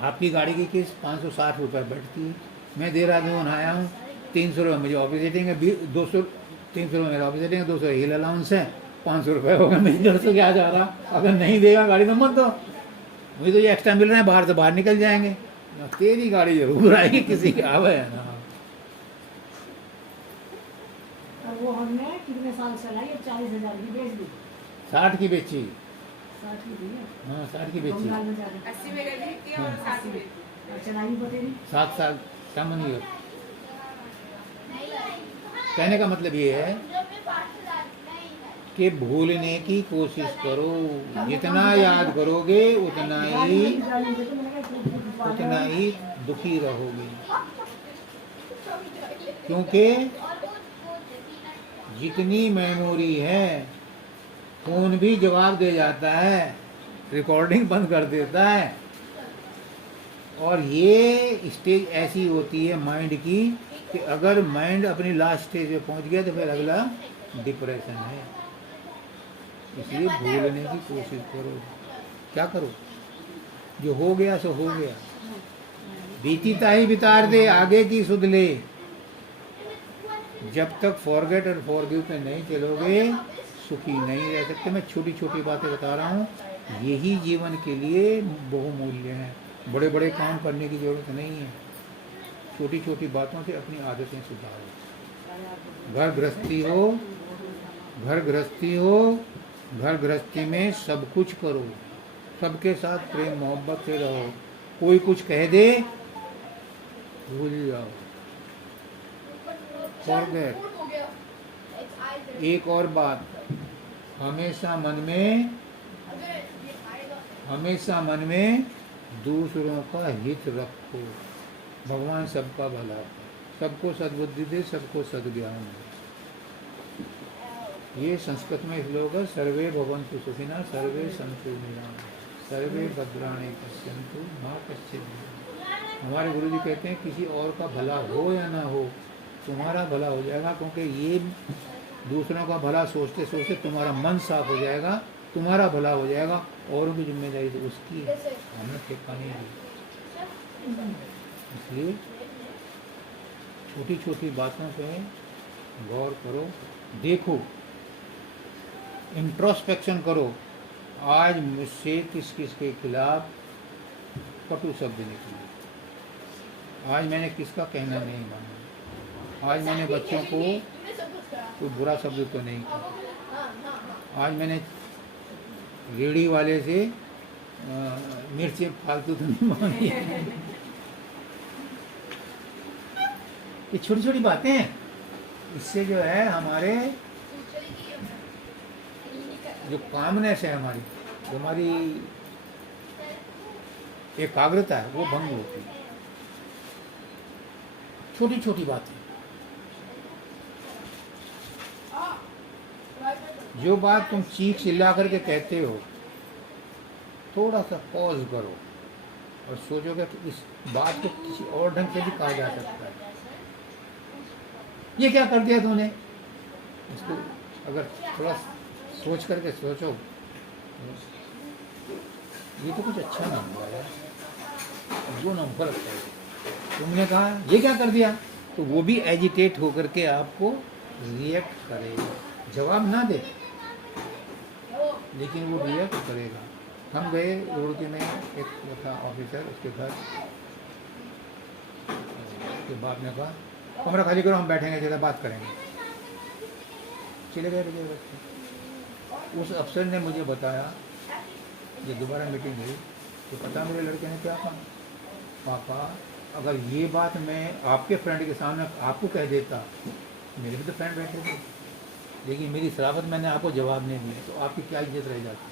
आपकी गाड़ी की किस्त 560 रुपये बैठती है, मैं देहरादून आया हूँ, 300 रुपये मुझे ऑफिस रेटिंग है, 300 रुपये मेरा ऑफिस रेटिंग है, 200 हिल अलाउंस है, 500 रुपये होगा, मेरी जड़ से क्या जा रहा। अगर नहीं देगा गाड़ी तो मत दो, मुझे तो ये एक्स्ट्रा मिल रहा है, बाहर से बाहर निकल जाएंगे, तेरी गाड़ी जरूर आएगी, किसी की आवे है ना। वो हमने कितने साल चलाई, 40,000 की बेच दी। 60 की बेची, 60 की दी है। हाँ 60 की बेची, 80 में गई थी और 60 में और चलाई बतेरी 7 साल सामान्य। कहने का मतलब ये है कि भूलने की कोशिश करो, जितना याद करोगे उतना ही दुखी रहोगे, क्योंकि जितनी मेमोरी है फोन भी जवाब दे जाता है, रिकॉर्डिंग बंद कर देता है। और ये स्टेज ऐसी होती है माइंड की कि अगर माइंड अपनी लास्ट स्टेज पे पहुंच गया तो फिर अगला डिप्रेशन है। इसलिए भूलने की कोशिश करो, क्या करो, जो हो गया सो हो गया, बीती ताही बितार दे, आगे की सुध ले। जब तक फॉरगेट और फॉरगिव पे नहीं चलोगे सुखी नहीं रह सकते। मैं छोटी छोटी बातें बता रहा हूँ, यही जीवन के लिए बहुमूल्य है। बड़े बड़े काम करने की जरूरत नहीं है, छोटी छोटी बातों से अपनी आदतें सुधारो। घर गृहस्थी में सब कुछ करो, सबके साथ प्रेम मोहब्बत से रहो। कोई कुछ कह दे भूल जाओ। Forget। फूट हो गया It's I एक और बात, हमेशा मन में अबे ये आएगा हमेशा मन में दूसरों का हित रखो। भगवान सबका भला है, सबको सद्बुद्धि दे, सबको सद्ज्ञान दे। ये संस्कृत में श्लोक है, सर्वे भवन्तु सुखिनः, सर्वे सन्तु निरामयाः, सर्वे भद्राणि पश्यन्तु मा कश्चित् दुःखम्। हमारे गुरु जी कहते हैं किसी और का भला हो या ना हो, तुम्हारा भला हो जाएगा, क्योंकि ये दूसरों का भला सोचते सोचते तुम्हारा मन साफ हो जाएगा, तुम्हारा भला हो जाएगा, औरों की जिम्मेदारी तो उसकी है, हमने ठेका नहीं दी। इसलिए छोटी छोटी बातों पे गौर करो, देखो, इंट्रोस्पेक्शन करो। आज मुझसे किस किस के खिलाफ कटु शब्द निकले, आज मैंने किसका कहना नहीं माना, आज मैंने बच्चों को तूने सब कुछ करा कोई बुरा शब्द तो नहीं कहा, हाँ हाँ हाँ आज मैंने रेडी वाले से मिर्ची फालतू तो नहीं मांगी। ये छोटी छोटी बातें हैं, इससे जो है हमारे जो कामनेस है, हमारी एकाग्रता है, वो भंग होती है। छोटी छोटी बातें, जो बात तुम चीख चिल्ला करके कहते हो, थोड़ा सा पॉज करो और सोचोगे कि इस बात को किसी और ढंग से भी कहा जा सकता है। ये क्या कर दिया तूने, इसको अगर थोड़ा सोच करके सोचो, ये तो कुछ अच्छा नहीं हुआ यार, वो ना फर्क है। तुमने कहा ये क्या कर दिया, तो वो भी एजिटेट होकर के आपको रिएक्ट करेगा, जवाब ना दे लेकिन वो रिएक्ट करेगा। हम गए रुड़की में, एक वो था ऑफिसर, उसके घर, उसके बाद में कहा कमरा खाली करो, हम बैठेंगे, ज़्यादा बात करेंगे। चले गए। उस अफसर ने मुझे बताया, जब दोबारा मीटिंग हुई तो पता मेरे लड़के ने क्या कहा, पापा अगर ये बात मैं आपके फ्रेंड के सामने आपको कह देता, मेरे भी तो फ्रेंड बैठे थे, लेकिन मेरी शराफत मैंने आपको जवाब नहीं दिया, तो आपकी क्या इज्जत रह जाती।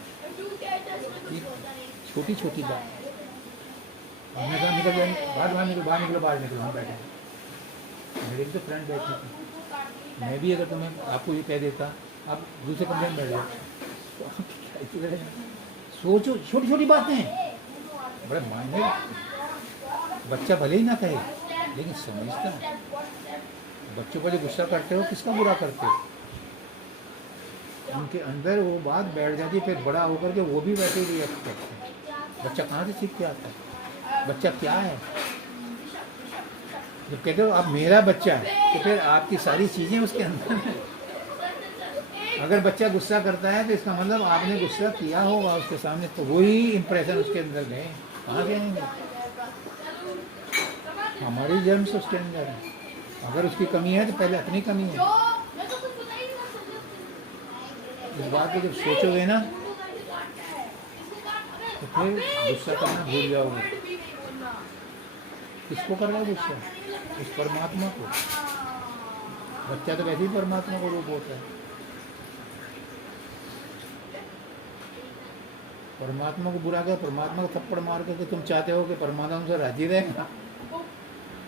छोटी छोटी बात, हमने कहा निकल जाए, बाहर निकलो, हम बैठे, मेरे भी तो फ्रेंड बैठे थे, मैं भी अगर तुम्हें आपको ये कह देता आप दूसरे कमरे में बैठ जाओ, तो आप क्या इज्जत रह जाती। सोचो, छोटी छोटी बातें बड़े मायने, बच्चा भले ही ना कहे लेकिन समझता है। बच्चों पर जो गुस्सा करते हो, किसका बुरा करते हो, उनके अंदर वो बात बैठ जाती है, फिर बड़ा होकर के वो भी वैसे ही रिएक्ट करते हैं। बच्चा कहाँ से सीख के आता है, बच्चा क्या है, जब कहते हो आप मेरा बच्चा है तो फिर आपकी सारी चीज़ें उसके अंदर हैं। अगर बच्चा गुस्सा करता है तो इसका मतलब आपने गुस्सा किया होगा उसके सामने, तो वही इंप्रेशन उसके अंदर गए, कहाँ जाएंगे। हमारी जर्म्स उसके अंदर है, अगर उसकी कमी है तो पहले अपनी कमी है। इस बात को जब सोचोगे ना तो फिर गुस्सा करना भूल जाओगे। किसको कर रहा है गुस्सा, इस परमात्मा को। बच्चा तो वैसे ही परमात्मा को रूप होता है, परमात्मा को बुरा किया, परमात्मा को थप्पड़ मार करके तुम चाहते हो कि परमात्मा से राजी रहेगा।